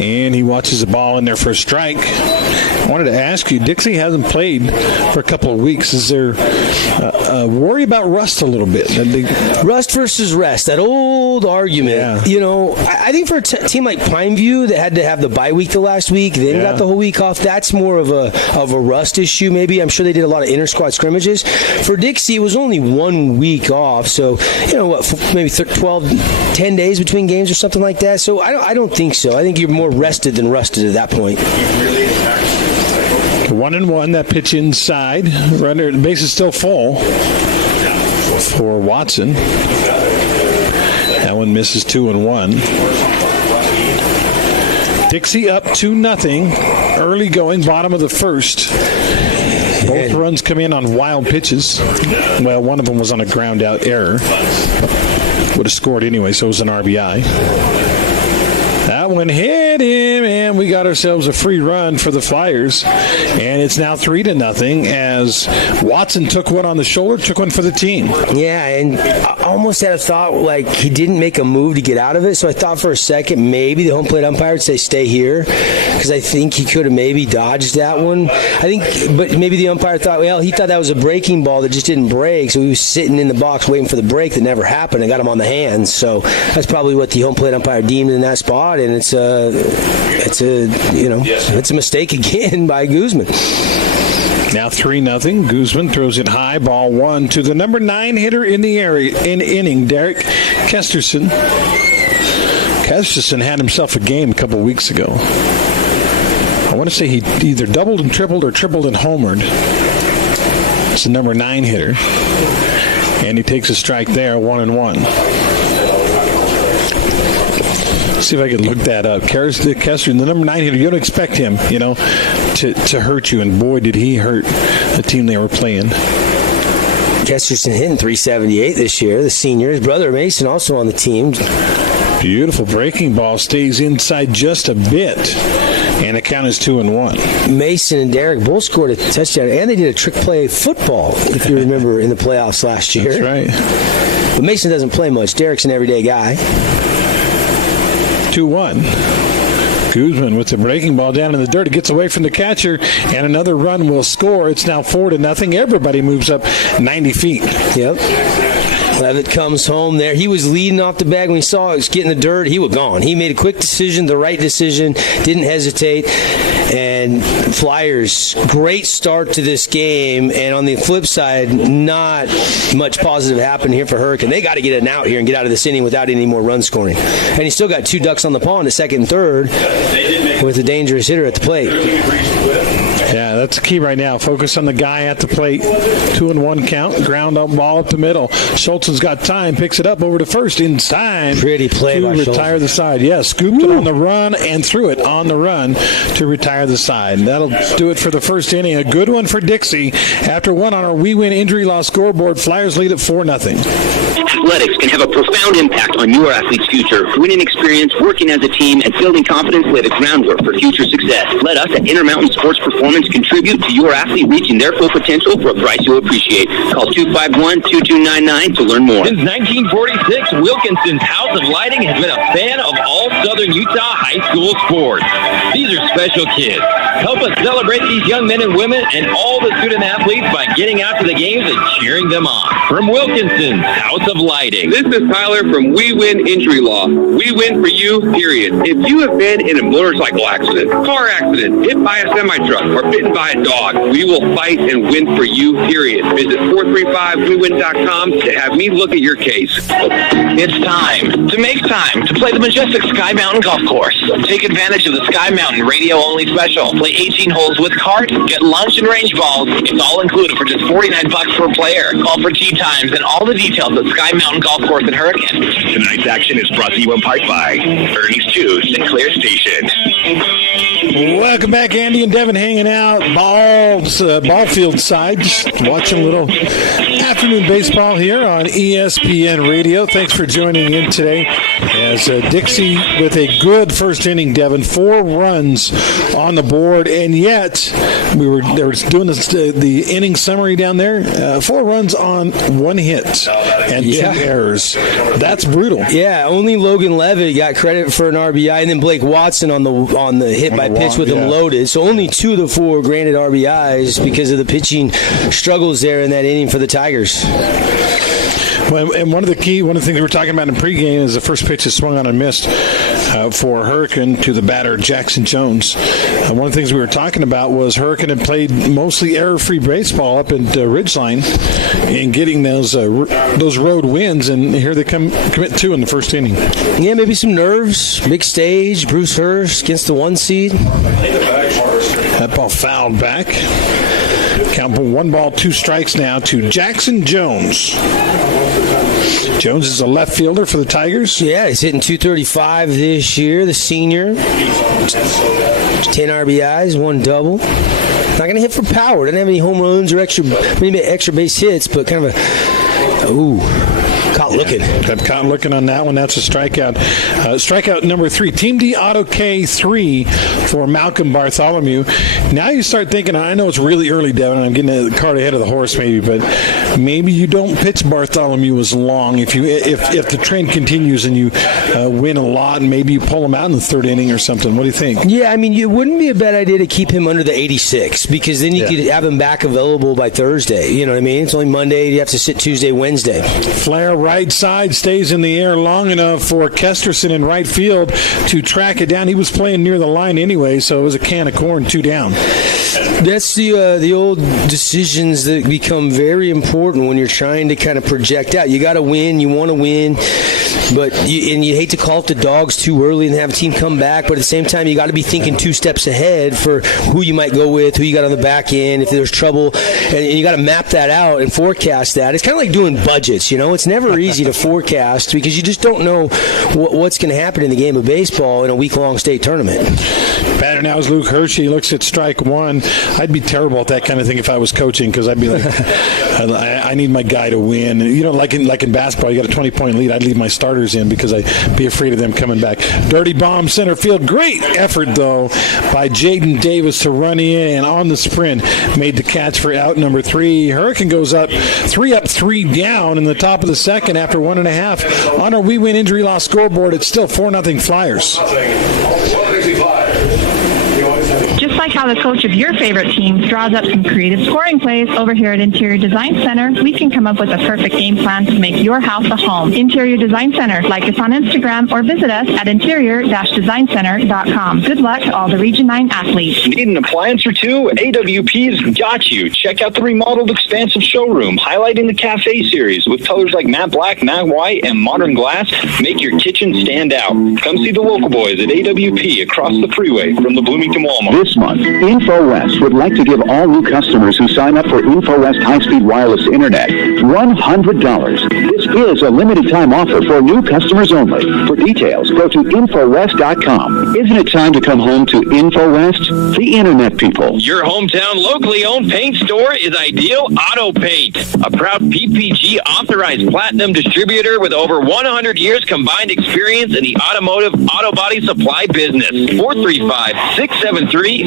And he watches the ball in there for a strike. I wanted to ask you, Dixie hasn't played for a couple of weeks. Is there a worry about rust a little bit? Rust versus rest, that old argument. Yeah. You know, I think for a team like Pineview that had to have the bye week the last week, then got the whole week off, that's more of a rust issue maybe. I'm sure they did a lot of inter-squad scrimmages. For Dixie, it was only 1 week off, so, you know, what, maybe 10 days between games or something like that. So I don't think so. I think you're more rested than rusted at that point. 1-1, that pitch inside. Runner, the base is still full for Watson. That one misses 2-1. Dixie up 2-0. Early going, bottom of the first. Both runs come in on wild pitches. Well, one of them was on a ground out error. Would have scored anyway, so it was an RBI. That one hit him, and we got ourselves a free run for the Flyers. And it's now 3-0 as Watson took one on the shoulder, took one for the team. Yeah, and I almost had a thought like he didn't make a move to get out of it. So I thought for a second maybe the home plate umpire would say stay here, because I think he could have maybe dodged that one. But maybe the umpire thought, well, he thought that was a breaking ball that just didn't break, so he was sitting in the box waiting for the break that never happened and got him on the hands. So that's probably what the home plate umpire deemed in that spot, and it's a mistake again by Guzman. Now 3-0. Guzman throws it high, ball 1 to the number 9 hitter in the inning, Derek Kesterson. Kesterson had himself a game a couple weeks ago. I want to say he either doubled and tripled or tripled and homered. It's the number 9 hitter. And he takes a strike there, 1-1. See if I can look that up. Kester, the number 9 hitter, you don't expect him, to hurt you. And boy, did he hurt the team they were playing. Kesterson hitting .378 this year. The senior, his brother Mason, also on the team. Beautiful breaking ball, stays inside just a bit. And the count is 2-1. Mason and Derek both scored a touchdown, and they did a trick play football, if you remember, in the playoffs last year. That's right. But Mason doesn't play much. Derek's an everyday guy. 2-1. Guzman with the breaking ball down in the dirt. It gets away from the catcher, and another run will score. It's now 4-0. Everybody moves up 90 feet. Yep. Levitt comes home there. He was leading off the bag when he saw it was getting the dirt. He was gone. He made a quick decision, the right decision, didn't hesitate. And Flyers, great start to this game. And on the flip side, not much positive happened here for Hurricane. They got to get an out here and get out of this inning without any more run scoring. And he still got 2 ducks on the pond at second and third with a dangerous hitter at the plate. Yeah, that's the key right now. Focus on the guy at the plate. 2-1 count. Ground up ball up the middle. Schultzen's got time. Picks it up over to first in time. Pretty play by to retire Schultzen. the side. Yeah, scooped it on the run and threw it on the run to retire the side. That'll do it for the first inning. A good one for Dixie. After one on our We Win Injury Law scoreboard, Flyers lead at 4-0. Athletics can have a profound impact on your athlete's future. Winning experience, working as a team, and building confidence lay the groundwork for future success. Let us at Intermountain Sports Performance contribute to your athlete reaching their full potential for a price you'll appreciate. Call 251-2299 to learn more. Since 1946, Wilkinson's House of Lighting has been a fan of all Southern Utah high school sports. These are special kids. Help us celebrate these young men and women and all the student athletes by getting out to the games and cheering them on. From Wilkinson's House of Lighting. This is Tyler from We Win Injury Law. We win for you, period. If you have been in a motorcycle accident, car accident, hit by a semi-truck, or bitten by a dog, we will fight and win for you, period. Visit 435wewin.com to have me look at your case. It's time to make time to play the majestic Sky Mountain Golf Course. Take advantage of the Sky Mountain radio-only special. Play 18 holes with carts, get lunch and range balls. It's all included for just $49 per player. Call for tee times and all the details at Sky Mountain Golf Course in Hurricane. Tonight's action is brought to you in part by Ernie's 2 Sinclair Station. Welcome back, Andy and Devin hanging out, ball field side, just watching a little afternoon baseball here on ESPN Radio. Thanks for joining in today as Dixie with a good first inning, Devin, 4 runs on the board, and yet they were doing the inning summary down there, 4 runs on 1 hit and 2 errors. That's brutal. Yeah, only Logan Levitt got credit for an RBI, and then Blake Watson on the hit by pitch with him loaded. So only 2 of the 4 granted RBIs because of the pitching struggles there in that inning for the Tigers. Well, and one of the things we were talking about in pregame is the first pitch is swung on and missed for Hurricane to the batter, Jackson Jones. One of the things we were talking about was Hurricane had played mostly error-free baseball up at Ridgeline in getting those road wins, and here they commit 2 in the first inning. Yeah, maybe some nerves. Big stage, Bruce Hurst against the 1 seed. That ball fouled back. Count 1 ball, 2 strikes now to Jackson Jones. Jones is a left fielder for the Tigers. Yeah, he's hitting .235 this year, the senior. 10 RBIs, 1 double. Not going to hit for power. Doesn't have any home runs or extra base hits, but kind of caught looking. Got caught looking on that one. That's a strikeout. Strikeout number 3. Team D Auto K3 for Malcolm Bartholomew. Now you start thinking, I know it's really early, Devin, and I'm getting the cart ahead of the horse maybe, but maybe you don't pitch Bartholomew as long. If the trend continues and you win a lot, and maybe you pull him out in the 3rd inning or something. What do you think? Yeah, I mean, it wouldn't be a bad idea to keep him under the 86 because then you could have him back available by Thursday. You know what I mean? It's only Monday. You have to sit Tuesday, Wednesday. Flare right side stays in the air long enough for Kesterson in right field to track it down. He was playing near the line anyway, so it was a can of corn, 2 down. That's the old decisions that become very important when you're trying to kind of project out. You got to win. You want to win. But you hate to call up the dogs too early and have a team come back. But at the same time, you got to be thinking 2 steps ahead for who you might go with, who you got on the back end, if there's trouble. And you got to map that out and forecast that. It's kind of like doing budgets, It's never easy to forecast because you just don't know what's going to happen in the game of baseball in a week-long state tournament. Batter now is Luke Hershey. Looks at strike 1. I'd be terrible at that kind of thing if I was coaching because I'd be like, I need my guy to win. Like in basketball, you got a 20-point lead. I'd leave my starters in because I'd be afraid of them coming back. Dirty bomb center field. Great effort, though, by Jaden Davis to run in and on the sprint made the catch for out number 3. Hurricane goes up 3 up, 3 down in the top of the second after 1.5. On our We Win Injury Loss scoreboard, it's still 4-0 Flyers. Just like how the coach of your favorite team draws up some creative scoring plays over here at Interior Design Center, we can come up with a perfect game plan to make your house a home. Interior Design Center. Like us on Instagram or visit us at interior-designcenter.com. Good luck to all the Region 9 athletes. Need an appliance or 2? AWP's got you. Check out the remodeled expansive showroom, highlighting the cafe series with colors like matte black, matte white, and modern glass. Make your kitchen stand out. Come see the local boys at AWP across the freeway from the Bloomington Walmart. This month, InfoWest would like to give all new customers who sign up for InfoWest high-speed wireless internet $100. This is a limited-time offer for new customers only. For details, go to InfoWest.com. Isn't it time to come home to InfoWest? The Internet people. Your hometown locally owned paint store is Ideal Auto Paint, a proud PPG authorized platinum distributor with over 100 years combined experience in the automotive auto body supply business. 435-673-6005.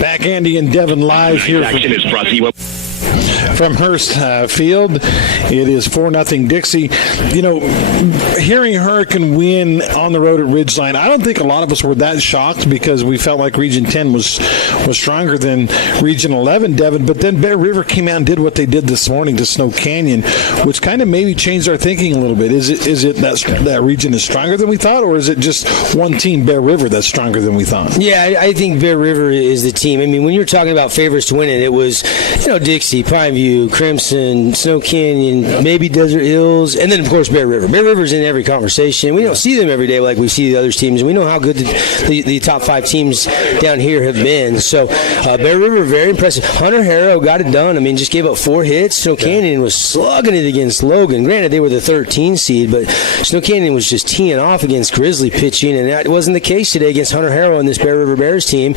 Back Andy and Devin live here. Action is brought to you from Hearst Field. It is 4-0 Dixie. Hearing Hurricane win on the road at Ridgeline, I don't think a lot of us were that shocked because we felt like Region 10 was stronger than Region 11, Devin. But then Bear River came out and did what they did this morning to Snow Canyon, which kind of maybe changed our thinking a little bit. Is it that region is stronger than we thought, or is it just one team, Bear River, that's stronger than we thought? Yeah, I think Bear River is the team. I mean, when you're talking about favorites to win it, it was Dixie, Dixie, Pineview, Crimson, Snow Canyon, maybe Desert Hills, and then, of course, Bear River. Bear River's in every conversation. We don't see them every day like we see the other teams, and we know how good the top 5 teams down here have been. So, Bear River, very impressive. Hunter Harrow got it done. I mean, just gave up 4 hits. Snow Canyon was slugging it against Logan. Granted, they were the 13 seed, but Snow Canyon was just teeing off against Grizzly pitching, and that wasn't the case today against Hunter Harrow and this Bear River Bears team.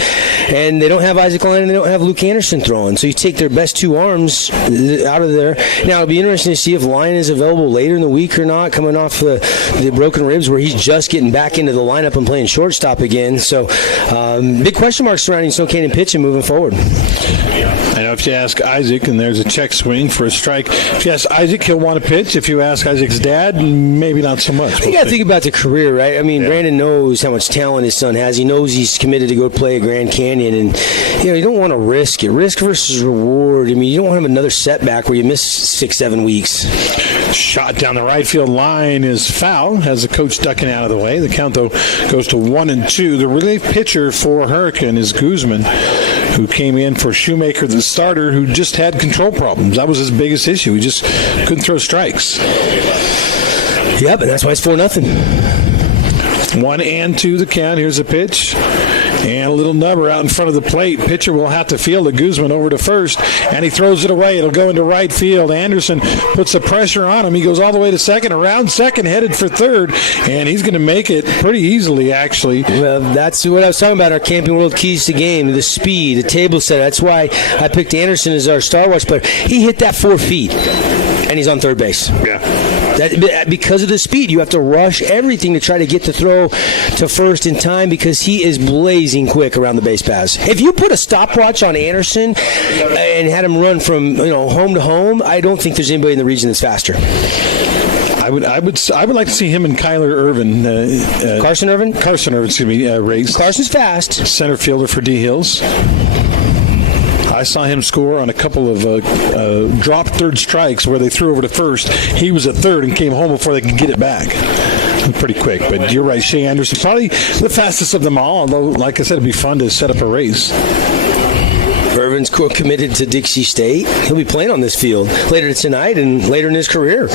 And they don't have Isaac Lyon and they don't have Luke Anderson throwing. So you take their best 2 arms out of there. Now, it'll be interesting to see if Lyon is available later in the week or not, coming off the broken ribs where he's just getting back into the lineup and playing shortstop again. So big question marks surrounding Snow Canyon pitching moving forward. I know if you ask Isaac, and there's a check swing for a strike, if you ask Isaac, he'll want to pitch. If you ask Isaac's dad, maybe not so much. You got to think about the career, right? I mean, Brandon knows how much talent his son has. He knows he's committed to go play at Grand Canyon, and you don't want to risk it. Risk versus reward. I mean, you don't want to have another setback where you miss 6-7 weeks. Shot down the right field line is foul. Has the coach ducking out of the way. The count, though, goes to 1-2. The relief pitcher for Hurricane is Guzman, who came in for Shoemaker, the starter, who just had control problems. That was his biggest issue. He just couldn't throw strikes. Yep, and that's why it's 4-0. 1-2 the count. Here's a pitch. And a little number out in front of the plate. Pitcher will have to field it. Guzman over to first, and he throws it away. It'll go into right field. Anderson puts the pressure on him. He goes all the way to second, around second, headed for third, and he's going to make it pretty easily, actually. Well, that's what I was talking about, our Camping World keys to game, the speed, the table set. That's why I picked Anderson as our Star Wars player. He hit that 4 feet, and he's on third base. Yeah. Because of the speed, you have to rush everything to try to get the throw to first in time because he is blazing quick around the base paths. If you put a stopwatch on Anderson and had him run from home to home, I don't think there's anybody in the region that's faster. I would like to see him and Kyler Irvin. Carson Irvin? Carson Irvin, excuse me, raced. Carson's fast. Center fielder for D Hills. I saw him score on a couple of dropped third strikes where they threw over to first. He was at third and came home before they could get it back. Pretty quick, but you're right. Shea Anderson, probably the fastest of them all, although, like I said, it'd be fun to set up a race. Irvin's committed to Dixie State. He'll be playing on this field later tonight and later in his career.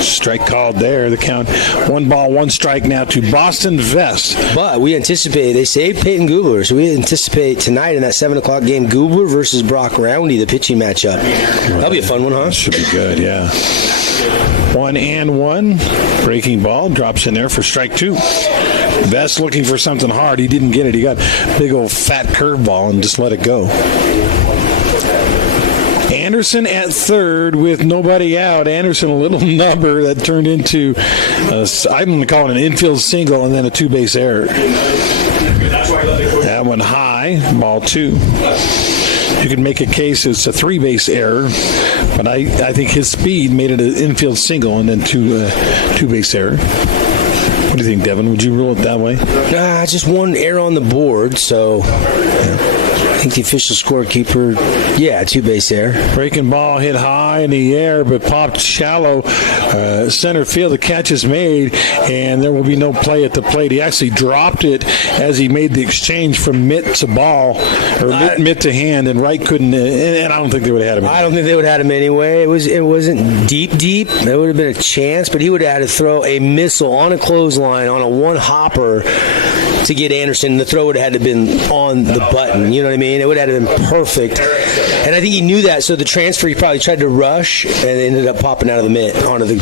Strike called there. The count 1 ball, 1 strike now to Boston Vest. But we anticipate, they saved Peyton Gubler, so we anticipate tonight in that 7 o'clock game, Gubler versus Brock Roundy, the pitching matchup. That'll be a fun one, huh? That should be good, yeah. 1-1. Breaking ball drops in there for strike 2. Vest looking for something hard. He didn't get it. He got a big old fat curveball and just let it go. Anderson at third with nobody out. Anderson a little number that turned into, I'm going to call it an infield single and then a 2-base error. That one high, ball 2. You can make a case it's a 3-base error, but I think his speed made it an infield single and then 2-base error. What do you think, Devin? Would you rule it that way? Just 1 error on the board, so I think the official scorekeeper, 2-base error. Breaking ball hit high in the air, but popped shallow center field. The catch is made, and there will be no play at the plate. He actually dropped it as he made the exchange from mitt to ball, or mitt to hand, and Wright couldn't, and I don't think they would have had him. I don't think they would have had him anyway. It wasn't deep. There would have been a chance, but he would have had to throw a missile on a clothesline on a 1-hopper to get Anderson. The throw would have had to have been on the button. You know what I mean? It would have had to have been perfect. And I think he knew that, so the transfer, he probably tried to rush and ended up popping out of the mitt onto the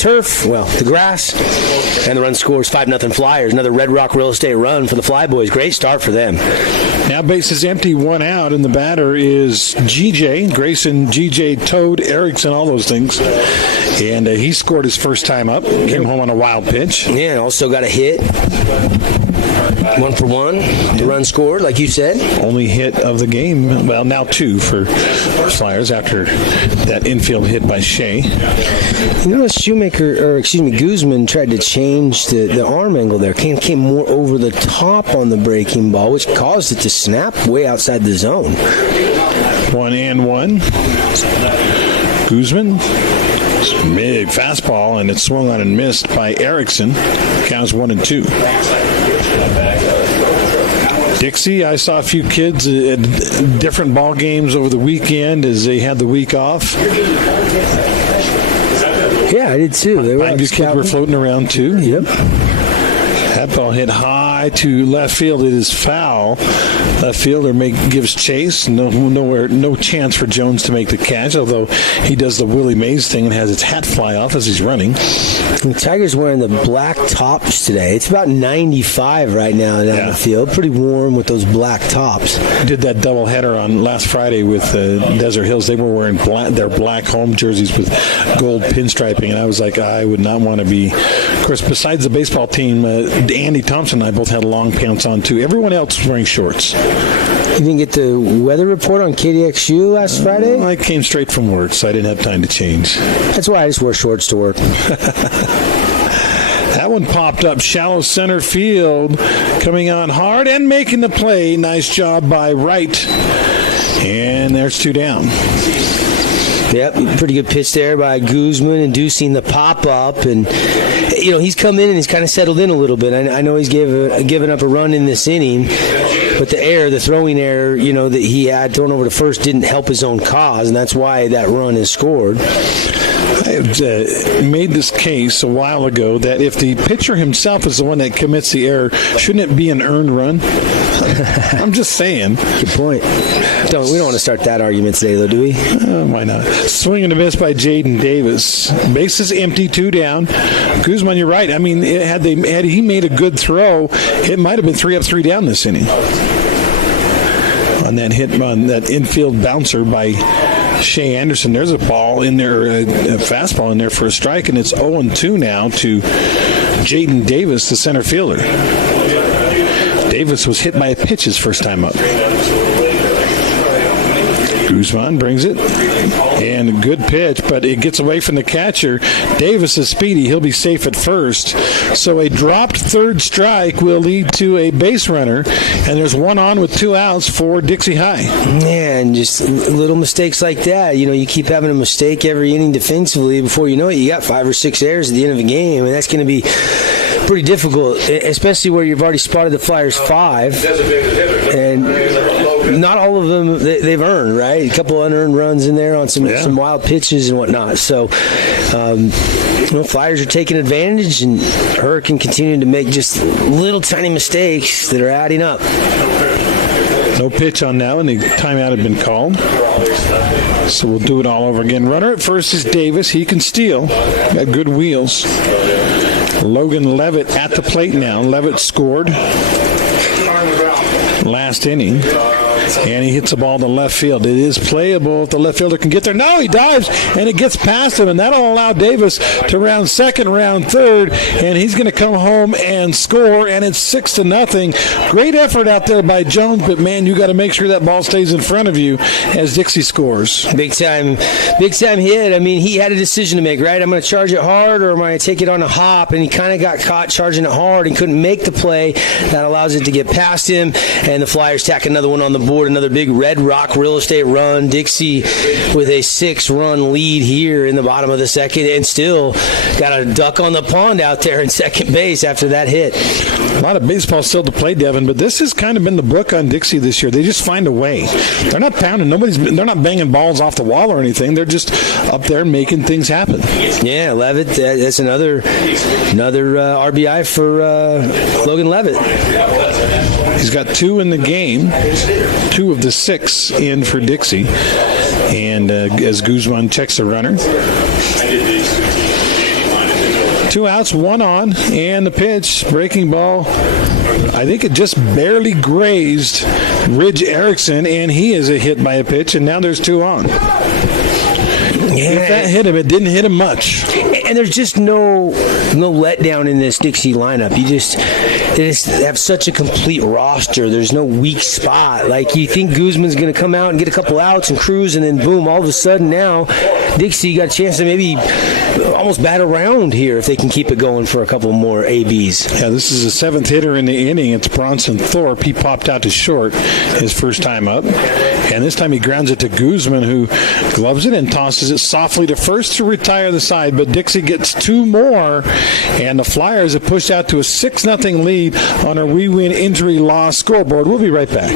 turf, the grass, and the run scores 5-0 Flyers. Another Red Rock Real Estate run for the Fly Boys. Great start for them. Now bases empty, 1 out, and the batter is GJ. Grayson, GJ, Toad, Erickson, all those things. And he scored his first time up. Came home on a wild pitch. Yeah, and also got a hit. 1 for 1. The run scored, like you said. Only hit of the game. Well, now 2 for Flyers after that infield hit by Shea. You know, Guzman tried to change the arm angle there. Came more over the top on the breaking ball, which caused it to snap way outside the zone. 1-1. Guzman. Big fastball, and it swung on and missed by Erickson. Counts 1-2. Dixie, I saw a few kids at different ball games over the weekend as they had the week off. Yeah, I did too. These kids were floating around too. Yep. That ball hit high to left field. It is foul. Left fielder gives chase. No chance for Jones to make the catch, although he does the Willie Mays thing and has his hat fly off as he's running. The Tigers wearing the black tops today. It's about 95 right now down the field. Pretty warm with those black tops. Did that doubleheader on last Friday with Desert Hills. They were wearing their black home jerseys with gold pinstriping, and I was like, I would not want to be. Of course, besides the baseball team, Andy Thompson and I both had long pants on too. Everyone else was wearing shorts. You didn't get the weather report on KDXU last Friday? I came straight from work, so I didn't have time to change. That's why I just wear shorts to work. That one popped up shallow center field, coming on hard and making the play. Nice job by Wright. And there's 2 down. Yep, pretty good pitch there by Guzman, inducing the pop-up. And, he's come in and he's kind of settled in a little bit. I know he's given up a run in this inning, but the throwing error, that he had thrown over to first didn't help his own cause, and that's why that run is scored. I have made this case a while ago that if the pitcher himself is the one that commits the error, shouldn't it be an earned run? I'm just saying. Good point. We don't want to start that argument today, though, do we? Why not? Swing and a miss by Jaden Davis. Bases empty, 2 down. Guzman, you're right. I mean, had he made a good throw, it might have been 3 up, 3 down this inning. On that hit, on that infield bouncer by Shea Anderson, there's a ball in there, a fastball in there for a strike, and it's 0-2 now to Jaden Davis, the center fielder. Davis was hit by a pitch his first time up. Guzman brings it, and a good pitch, but it gets away from the catcher. Davis is speedy. He'll be safe at first. So a dropped third strike will lead to a base runner, and there's 1 on with 2 outs for Dixie High. Yeah, and just little mistakes like that. You keep having a mistake every inning defensively. Before you know it, you got 5 or 6 errors at the end of the game, and that's going to be pretty difficult, especially where you've already spotted the Flyers 5, and not all of them they've earned, right? A couple unearned runs in there on some wild pitches and whatnot. So, Flyers are taking advantage, and Hurricane continue to make just little tiny mistakes that are adding up. No pitch on now, and the timeout had been called. So we'll do it all over again. Runner at first is Davis. He can steal. Got good wheels. Logan Levitt at the plate now. Levitt scored last inning. And he hits the ball to left field. It is playable if the left fielder can get there. No, he dives, and it gets past him, and that'll allow Davis to round second, round third, and he's going to come home and score, and it's 6-0. Great effort out there by Jones, but, man, you got to make sure that ball stays in front of you as Dixie scores. Big time hit. I mean, he had a decision to make, right? I'm going to charge it hard, or am I going to take it on a hop? And he kind of got caught charging it hard and couldn't make the play. That allows it to get past him, and the Flyers tack another one on the board. Another big Red Rock real estate run. Dixie with a 6-run lead here in the bottom of the second, and still got a duck on the pond out there in second base after that hit. A lot of baseball still to play, Devin, but this has kind of been the book on Dixie this year. They just find a way. They're not pounding. They're not banging balls off the wall or anything. They're just up there making things happen. Yeah, Levitt. That's another RBI for Logan Levitt. He's got 2 in the game, 2 of the 6 in for Dixie. And as Guzman checks the runner. 2 outs, 1 on, and the pitch, breaking ball. I think it just barely grazed Ridge Erickson, and he is a hit by a pitch, and now there's 2 on. Yeah. If that hit him, it didn't hit him much. And there's just no letdown in this Dixie lineup. They just have such a complete roster. There's no weak spot. Like, you think Guzman's going to come out and get a couple outs and cruise, and then boom, all of a sudden now Dixie got a chance to maybe almost bat around here if they can keep it going for a couple more ABs. Yeah, this is the seventh hitter in the inning. It's Bronson Thorpe. He popped out to short his first time up. And this time he grounds it to Guzman, who gloves it and tosses it softly to first to retire the side. But Dixie gets two more, and the Flyers have pushed out to a 6-0 lead on a We Win Injury Law scoreboard. We'll be right back.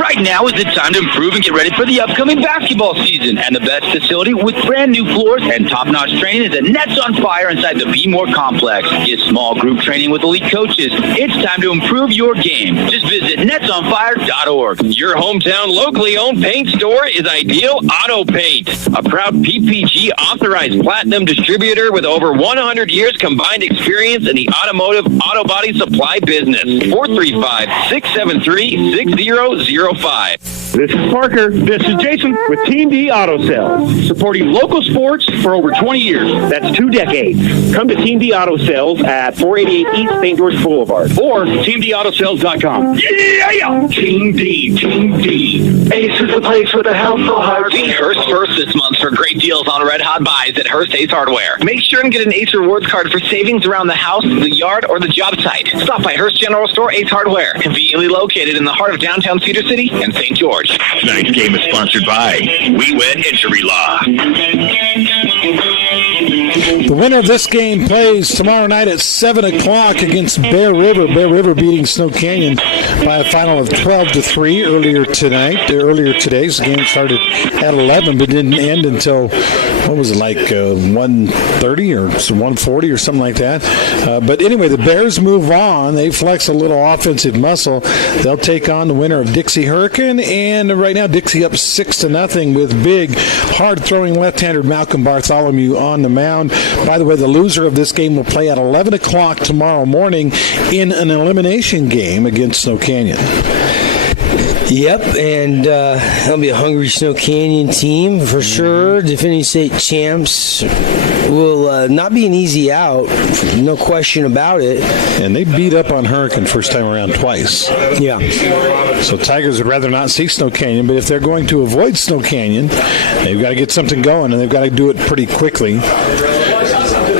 Right now is the time to improve and get ready for the upcoming basketball season. And the best facility with brand new floors and top-notch training is at Nets on Fire inside the Be More Complex. Get small group training with elite coaches. It's time to improve your game. Just visit netsonfire.org. Your hometown locally owned paint store is Ideal Auto Paint, a proud PPG authorized platinum distributor with over 100 years combined experience in the automotive auto body supply business. 435-673-6005. This is Parker. This is Jason with Team D Auto Sales, supporting local sports for over 20 years. That's 2 decades. Come to Team D Auto Sales at 488 East St. George Boulevard or teamdautosales.com. Yeah! Team D, Team D. Ace is the place with a helpful heart. See Hearst first this month for great deals on red hot buys at Hearst Ace Hardware. Make sure and get an Ace Rewards card for savings around the house, the yard, or the job site. Stop by Hearst General Store Ace Hardware, conveniently located in the heart of downtown Cedar City and St. George. Tonight's game is sponsored by We Win Injury Law. The winner of this game plays tomorrow night at 7 o'clock against Bear River. Bear River beating Snow Canyon by a final of 12-3 earlier today. So the game started at 11 but didn't end until, 1:30 or 1:40 or something like that. But anyway, the Bears move on. They flex a little offensive muscle. They'll take on the winner of Dixie Hurricane. And right now, Dixie up 6-0 with big, hard-throwing left-hander Malcolm Bartholomew on the mound. By the way, the loser of this game will play at 11 o'clock tomorrow morning in an elimination game against Snow Canyon. Yep, and that'll be a hungry Snow Canyon team for sure. Defending state champs will not be an easy out, no question about it. And they beat up on Hurricane first time around twice. Yeah. So Tigers would rather not see Snow Canyon, but if they're going to avoid Snow Canyon, they've got to get something going, and they've got to do it pretty quickly.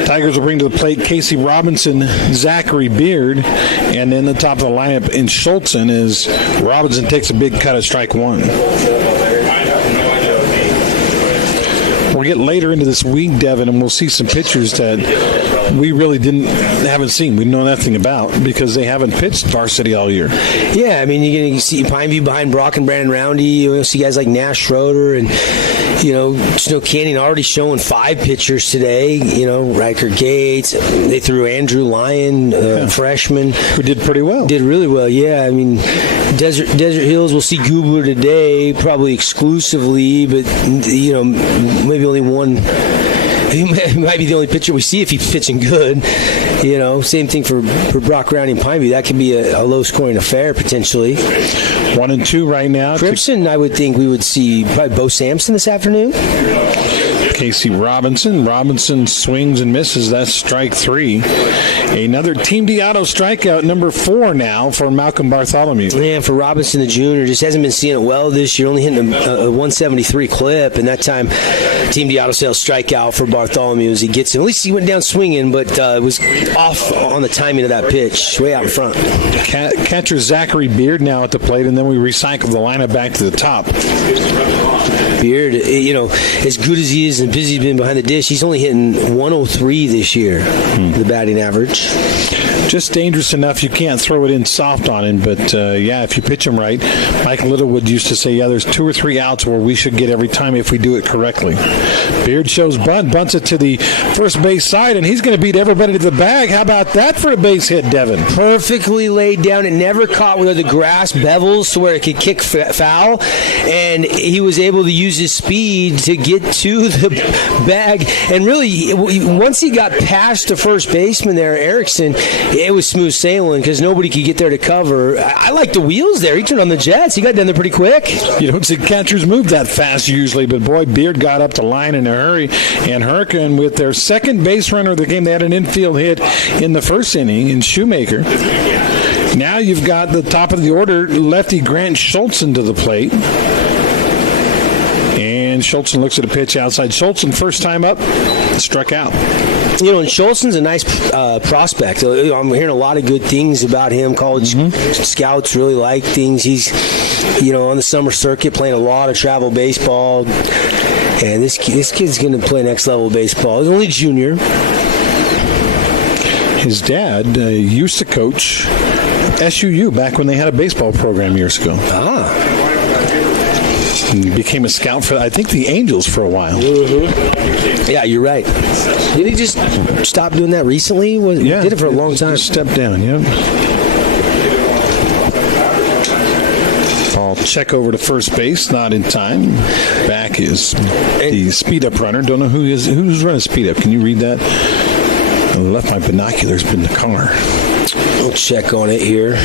Tigers will bring to the plate Casey Robinson, Zachary Beard, and then the top of the lineup in Schultzen is Robinson takes a big cut at strike one. We'll get later into this week, Devin, and we'll see some pitchers that we really haven't seen. We know nothing about because they haven't pitched varsity all year. Yeah, I mean, you're going to see Pineview behind Brock and Brandon Roundy. You'll see guys like Nash Schroeder and, Snow Canyon already showing 5 pitchers today. Riker Gates. They threw Andrew Lyon, freshman. Who did pretty well. Did really well, yeah. I mean, Desert Hills, we'll see Gubler today, probably exclusively, but, maybe only one. He might be the only pitcher we see if he's pitching good. Same thing for Brock Roundy and Pineview. That could be a low-scoring affair, potentially. 1-2 right now. Crimson, I would think we would see probably Bo Sampson this afternoon. Casey Robinson. Robinson swings and misses. That's strike 3. Another Team D Auto strikeout, number 4 now for Malcolm Bartholomew. Yeah, for Robinson, the junior, just hasn't been seeing it well this year. Only hitting a 173 clip, and that time Team D Auto Sales strikeout for Bartholomew as he gets him. At least he went down swinging, but it was off on the timing of that pitch, way out in front. Catcher Zachary Beard now at the plate, and then we recycle the lineup back to the top. Beard, as good as he is and busy he's been behind the dish, he's only hitting 103 this year, the batting average. Just dangerous enough you can't throw it in soft on him, but if you pitch him right. Mike Littlewood used to say, there's 2 or 3 outs where we should get every time if we do it correctly. Beard shows bunt, bunts it to the first base side, and he's going to beat everybody to the bag. How about that for a base hit, Devin? Perfectly laid down. It never caught where the grass bevels to where it could kick foul, and he was able to use his speed to get to the bag. And really, once he got past the first baseman there, Erickson, it was smooth sailing because nobody could get there to cover. I like the wheels there. He turned on the jets. He got down there pretty quick. You don't see catchers move that fast usually, but boy, Beard got up the line in a hurry. And Hurricane, with their second base runner of the game, they had an infield hit in the first inning in Shoemaker. Now you've got the top of the order, lefty Grant Schultzen to the plate. And Schultzen looks at a pitch outside. Schultzen, first time up, struck out. You know, and Schultzen's a nice prospect. I'm hearing a lot of good things about him. College scouts really like things. He's, on the summer circuit playing a lot of travel baseball. And this kid's going to play next level baseball. He's only a junior. His dad used to coach SUU back when they had a baseball program years ago. He became a scout for, I think, the Angels for a while. Mm-hmm. Yeah, you're right. Did he just stop doing that recently? Yeah. Did it for a long time. Stepped down, yeah. I'll check over to first base, not in time. Back is the speed-up runner. Don't know who's running speed-up. Can you read that? I left my binoculars in the car. We'll check on it here.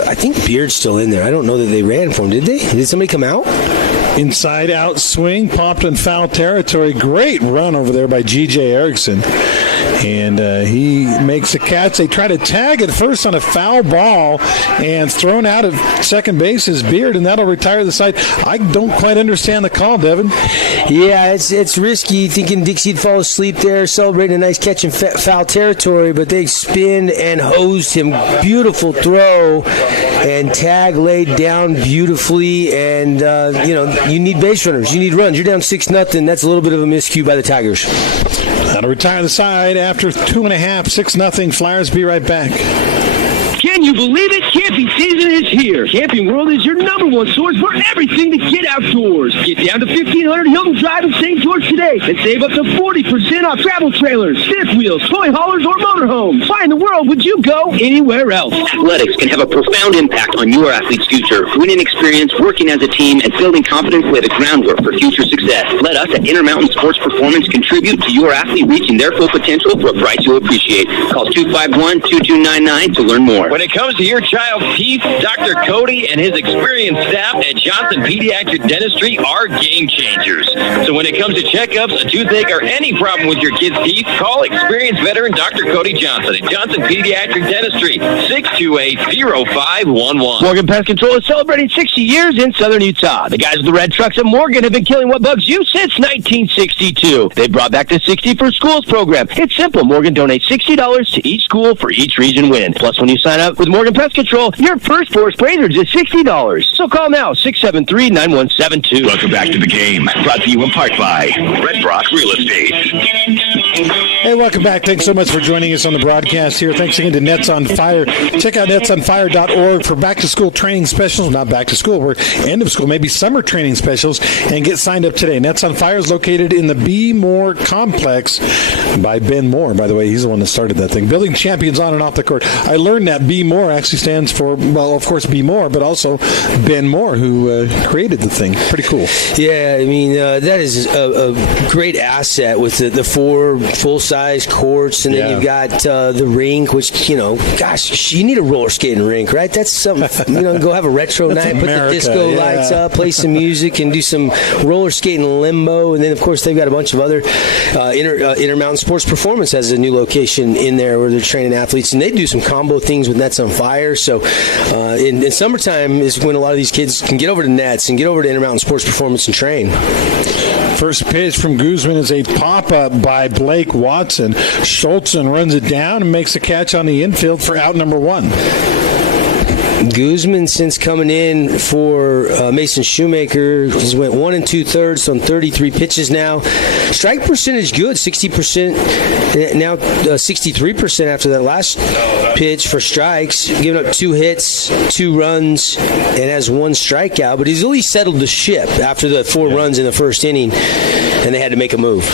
I think Beard's still in there. I don't know that they ran for him. Did they? Did somebody come out? Inside out swing, popped in foul territory. Great run over there by G.J. Erickson. And he makes a catch. They try to tag it first on a foul ball, and thrown out at second base is Beard, and that'll retire the side. I don't quite understand the call, Devin. Yeah, it's risky, thinking Dixie'd fall asleep there, celebrating a nice catch in foul territory, but they spinned and hosed him. Beautiful throw, and tag laid down beautifully, and, you need base runners. You need runs. You're down 6-0. That's a little bit of a miscue by the Tigers. That'll retire the side after 2.5, 6-0. Flyers be right back. Can you believe it? Camping season is here. Camping World is your number one source for everything to get outdoors. Get down to 1500 Hilton Drive in St. George today and save up to 40% off travel trailers, fifth wheels, toy haulers, or motorhomes. Why in the world would you go anywhere else? Athletics can have a profound impact on your athlete's future. Winning experience, working as a team, and building confidence lay the groundwork for future success. Let us at Intermountain Sports Performance contribute to your athlete reaching their full potential for a price you'll appreciate. Call 251-2299 to learn more. When it comes to your child's teeth, Dr. Cody and his experienced staff at Johnson Pediatric Dentistry are game changers. So when it comes to checkups, a toothache, or any problem with your kid's teeth, call experienced veteran Dr. Cody Johnson at Johnson Pediatric Dentistry, 628-0511. Morgan Pest Control is celebrating 60 years in southern Utah. The guys with the red trucks at Morgan have been killing what bugs you since 1962. They brought back the 60 for Schools program. It's simple. Morgan donates $60 to each school for each region win. Plus, when you sign up with Morgan Pest Control, your first 4 sprayers is $60. So call now, 673-9172. Welcome back to the game. Brought to you in part by Red Rock Real Estate. Hey, welcome back. Thanks so much for joining us on the broadcast here. Thanks again to Nets on Fire. Check out netsonfire.org for back-to-school training specials. Not back-to-school, we're end of school, maybe summer training specials, and get signed up today. Nets on Fire is located in the Be More Complex by Ben Moore. By the way, he's the one that started that thing. Building champions on and off the court. I learned that Be More actually stands for, well, of course, Be More, but also Ben Moore, who created the thing. Pretty cool. Yeah, I mean, that is a great asset with the 4 full-size courts, and then you've got the rink, which, gosh, you need a roller skating rink, right? That's something, go have a retro night, put the disco lights up, play some music, and do some roller skating limbo. And then, of course, they've got a bunch of other Intermountain Sports Performance has a new location in there where they're training athletes, and they do some combo things with Nets on Fire. So in summertime is when a lot of these kids can get over to Nets and get over to Intermountain Sports Performance and train. First pitch from Guzman is a pop-up by Blake Watson. Schultzen runs it down and makes a catch on the infield for out number 1. Guzman, since coming in for Mason Shoemaker, has went 1 2/3 on 33 pitches now. Strike percentage good, 60%. Now 63% after that last pitch for strikes. Giving up 2 hits, 2 runs, and has 1 strikeout. But he's at least settled the ship after the 4 runs in the first inning, and they had to make a move.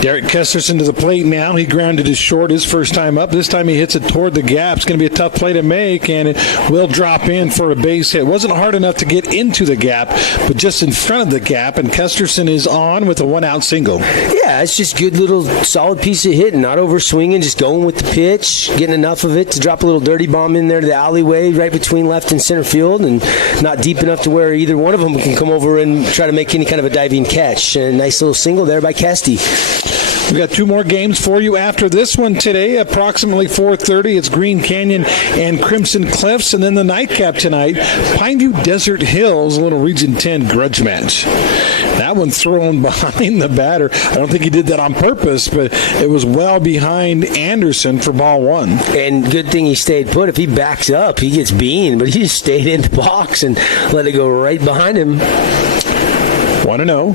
Derek Kesterson to the plate now. He grounded his short his first time up. This time he hits it toward the gap. It's going to be a tough play to make, and it will drop in for a base hit. Wasn't hard enough to get into the gap, but just in front of the gap, and Kesterson is on with a 1-out single. Yeah, it's just good little solid piece of hitting, not over swinging, just going with the pitch, getting enough of it to drop a little dirty bomb in there to the alleyway right between left and center field, and not deep enough to where either one of them can come over and try to make any kind of a diving catch. And a nice little single there by Kesty. We got 2 more games for you after this one today. Approximately 4:30, it's Green Canyon and Crimson Cliffs. And then the nightcap tonight, Pineview Desert Hills, a little Region 10 grudge match. That one thrown behind the batter. I don't think he did that on purpose, but it was well behind Anderson for ball 1. And good thing he stayed put. If he backs up, he gets beaned, but he just stayed in the box and let it go right behind him. 1-0.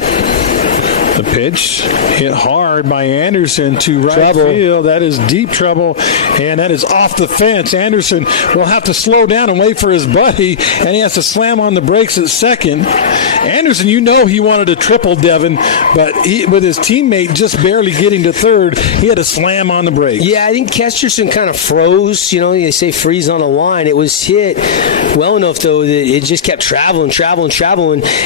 The pitch hit hard by Anderson to right Trouble. field. That is deep trouble, and that is off the fence. Anderson will have to slow down and wait for his buddy, and he has to slam on the brakes at second. Anderson, you know he wanted a triple, Devin, but with his teammate just barely getting to third, he had to slam on the brakes. Yeah, I think Kesterson kind of froze. You know, they say freeze on a line. It was hit well enough, though, that it just kept traveling.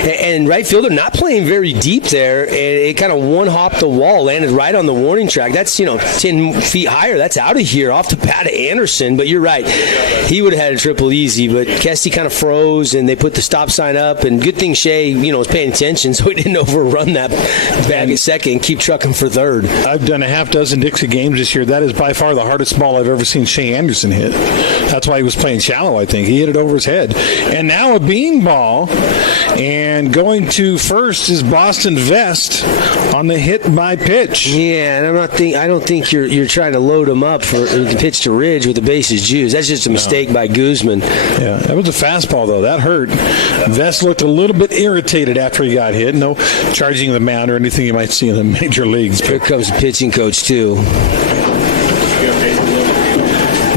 And right fielder not playing very deep there, and it kind of one-hopped the wall, landed right on the warning track. That's, 10 feet higher. That's out of here, off the pad of Anderson. But you're right. He would have had a triple easy, but Kesty kind of froze, and they put the stop sign up. And good thing Shea, was paying attention, so he didn't overrun that bag at second and keep trucking for third. I've done a half dozen Dixie games this year. That is by far the hardest ball I've ever seen Shea Anderson hit. That's why he was playing shallow, I think. He hit it over his head. And now a bean ball. And going to first is Boston Vest on the hit by pitch. Yeah, and I don't think you're trying to load him up for the pitch to Ridge with the bases juiced. That's just a mistake by Guzman. Yeah, that was a fastball, though. That hurt. Vest looked a little bit irritated after he got hit. No charging the mound or anything you might see in the major leagues. Here comes the pitching coach, too.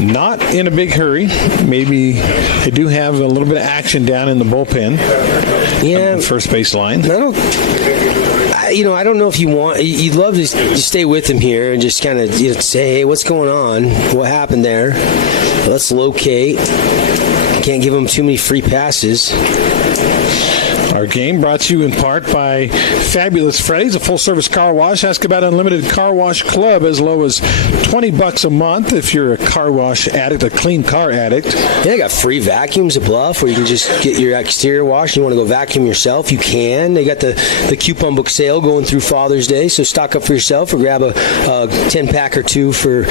Not in a big hurry. Maybe they do have a little bit of action down in the bullpen. Yeah. First base line. I don't know if you'd love to just stay with him here and just kind of say, hey, what's going on? What happened there? Let's locate. Can't give him too many free passes. Our game brought to you in part by Fabulous Freddy's, a full-service car wash. Ask about Unlimited Car Wash Club as low as $20 a month if you're a car wash addict, a clean car addict. Yeah, they got free vacuums at Bluff where you can just get your exterior wash. You want to go vacuum yourself, you can. They got the coupon book sale going through Father's Day, so stock up for yourself or grab a 10-pack or 2 for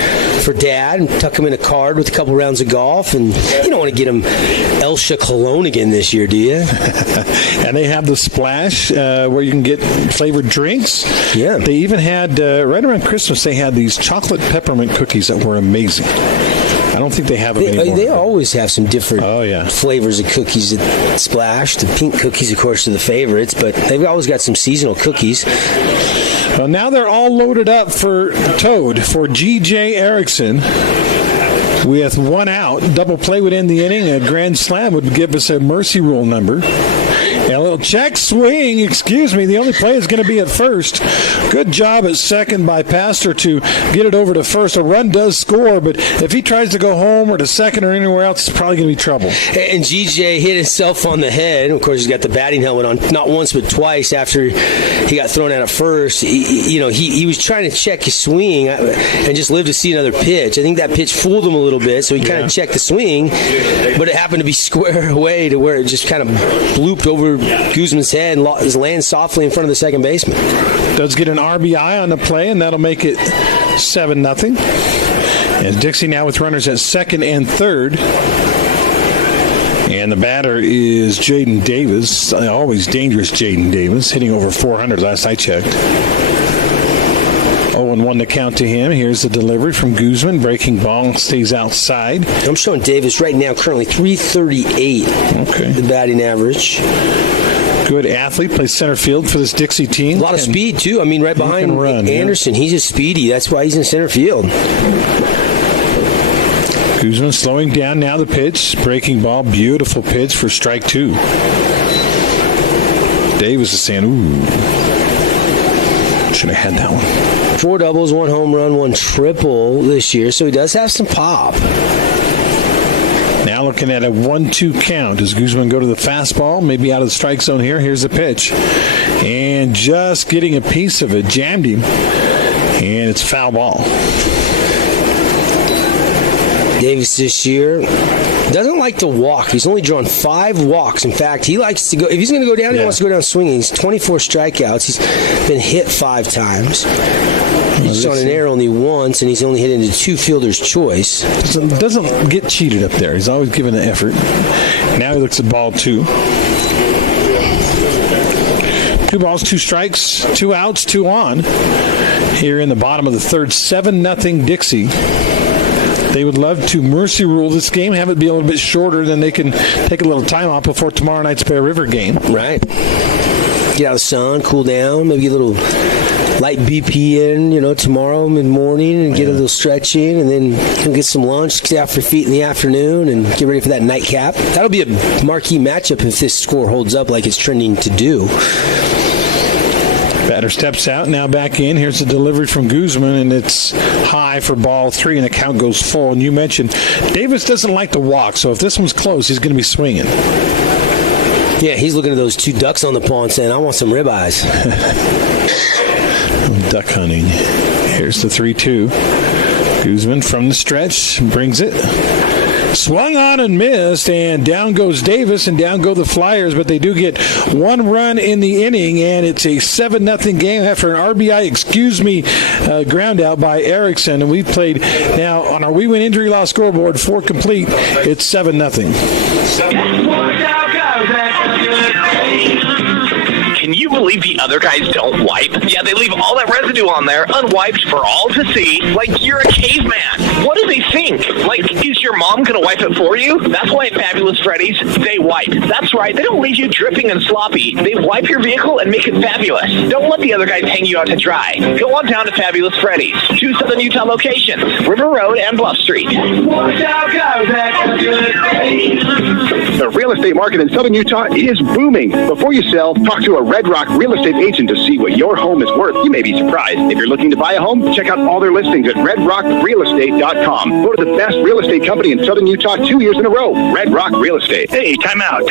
Dad and tuck him in a card with a couple rounds of golf. And you don't want to get him Elsha Cologne again this year, do you? And they have the Splash where you can get flavored drinks. Yeah. They even had, right around Christmas, they had these chocolate peppermint cookies that were amazing. I don't think they have them anymore. They always have some different flavors of cookies at Splash. The pink cookies, of course, are the favorites, but they've always got some seasonal cookies. Well, now they're all loaded up for Toad, for G.J. Erickson. With 1 out, double play would end the inning. A grand slam would give us a mercy rule number. A little check swing, the only play is going to be at first. Good job at second by Pastor to get it over to first. A run does score, but if he tries to go home or to second or anywhere else, it's probably going to be trouble. And GJ hit himself on the head. Of course, he's got the batting helmet on, not once but twice after he got thrown out at first. He was trying to check his swing and just live to see another pitch. I think that pitch fooled him a little bit, so he kind of checked the swing, but it happened to be square away to where it just kind of blooped over Guzman's head and lands softly in front of the second baseman. Does get an RBI on the play, and that'll make it 7-0. And Dixie now with runners at second and third. And the batter is Jaden Davis, always dangerous Jaden Davis, hitting over 400 last I checked. 0-1 to count to him. Here's the delivery from Guzman. Breaking ball stays outside. I'm showing Davis right now currently 338. Okay. The batting average. Good athlete. Plays center field for this Dixie team. A lot of speed, too. I mean, right behind Anderson. He's just speedy. That's why he's in center field. Guzman slowing down now the pitch. Breaking ball. Beautiful pitch for strike 2. Davis is saying, ooh. Should have had that one. 4 doubles, 1 home run, 1 triple this year, so he does have some pop. Now looking at a 1-2 count. Does Guzman go to the fastball? Maybe out of the strike zone here. Here's the pitch. And just getting a piece of it. Jammed him. And it's foul ball. Davis this year doesn't like to walk. He's only drawn 5 walks. In fact, he likes to go. If he's going to go down, he wants to go down swinging. He's 24 strikeouts. He's been hit 5 times. pitched on an error only once, and he's only hit into 2 fielders' choice. Doesn't get cheated up there. He's always given an effort. Now he looks at ball 2. 2 balls, 2 strikes, 2 outs, 2 on. Here in the bottom of the third, 7-0 Dixie. They would love to mercy rule this game, have it be a little bit shorter, then they can take a little time off before tomorrow night's Bear River game. Right. Get out of the sun, cool down, maybe get a little light BP in, tomorrow mid-morning and get a little stretch in, and then get some lunch, get out for feet in the afternoon, and get ready for that nightcap. That'll be a marquee matchup if this score holds up like it's trending to do. Batter steps out, now back in. Here's the delivery from Guzman, and it's high for ball 3, and the count goes full. And you mentioned Davis doesn't like to walk, so if this one's close, he's going to be swinging. Yeah, he's looking at those 2 ducks on the pond saying, I want some ribeyes. Duck hunting. Here's the 3-2. Guzman from the stretch brings it. Swung on and missed, and down goes Davis, and down go the Flyers, but they do get 1 run in the inning, and it's a 7-0 game after an RBI, ground out by Erickson, and we've played now on our We Win Injury Law scoreboard, 4 complete, it's 7-0. Can you believe the other guys don't wipe? Yeah, they leave all that residue on there, unwiped for all to see, like you're a caveman. What do they think? Like, is your mom going to wipe it for you? That's why at Fabulous Freddy's, they wipe. That's right, they don't leave you dripping and sloppy. They wipe your vehicle and make it fabulous. Don't let the other guys hang you out to dry. Go on down to Fabulous Freddy's, 2 Southern Utah locations, River Road and Bluff Street. The real estate market in Southern Utah is booming. Before you sell, talk to a Red Rock real estate agent to see what your home is worth. You may be surprised. If you're looking to buy a home, check out all their listings at redrockrealestate.com. Voted the best real estate company in Southern Utah 2 years in a row. Red Rock Real Estate. Hey, time out.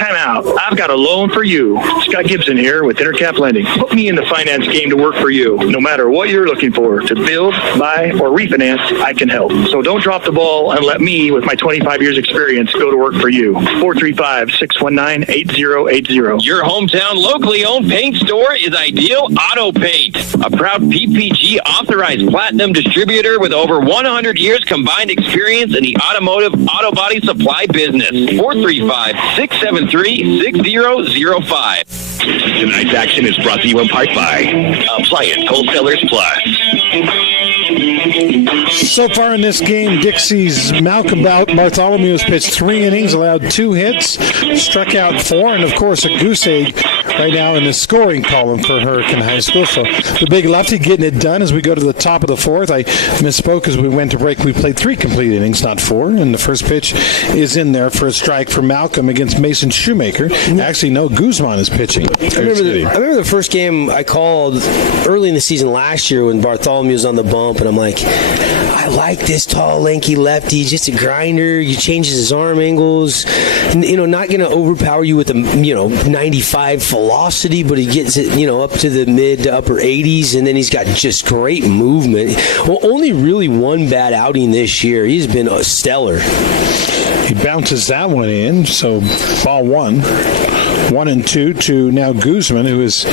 I've got a loan for you. Scott Gibson here with Intercap Lending. Put me in the finance game to work for you. No matter what you're looking for, to build, buy, or refinance, I can help. So don't drop the ball and let me, with my 25 years experience, go to work for you. 435-619-8080. Your hometown locally owned paint store is Ideal Auto Paint, a proud PPG authorized platinum distributor with over 100 years combined experience in the automotive auto body supply business. 435-673-6005. Tonight's action is brought to you in part by Appliance Wholesalers Plus. So far in this game, Dixie's Malcolm Bartholomew has pitched 3 innings, allowed 2 hits, struck out 4, and of course a goose egg right now in the scoring column for Hurricane High School. So the big lefty getting it done as we go to the top of the 4th. I misspoke as we went to break. We played 3 complete innings, not 4, and the first pitch is in there for a strike for Malcolm against Mason Shoemaker. Actually, no, Guzman is pitching. I remember the first game I called early in the season last year when Bartholomew was on the bump, and I'm like, I like this tall, lanky lefty, just a grinder. He changes his arm angles, not going to overpower you with a 95 velocity, but he gets it up to the mid to upper 80s, and then he's got just great movement. Well, only really 1 bad outing this year. He's been stellar. He bounces that one in, so ball 1. 1-2 to now Guzman, who is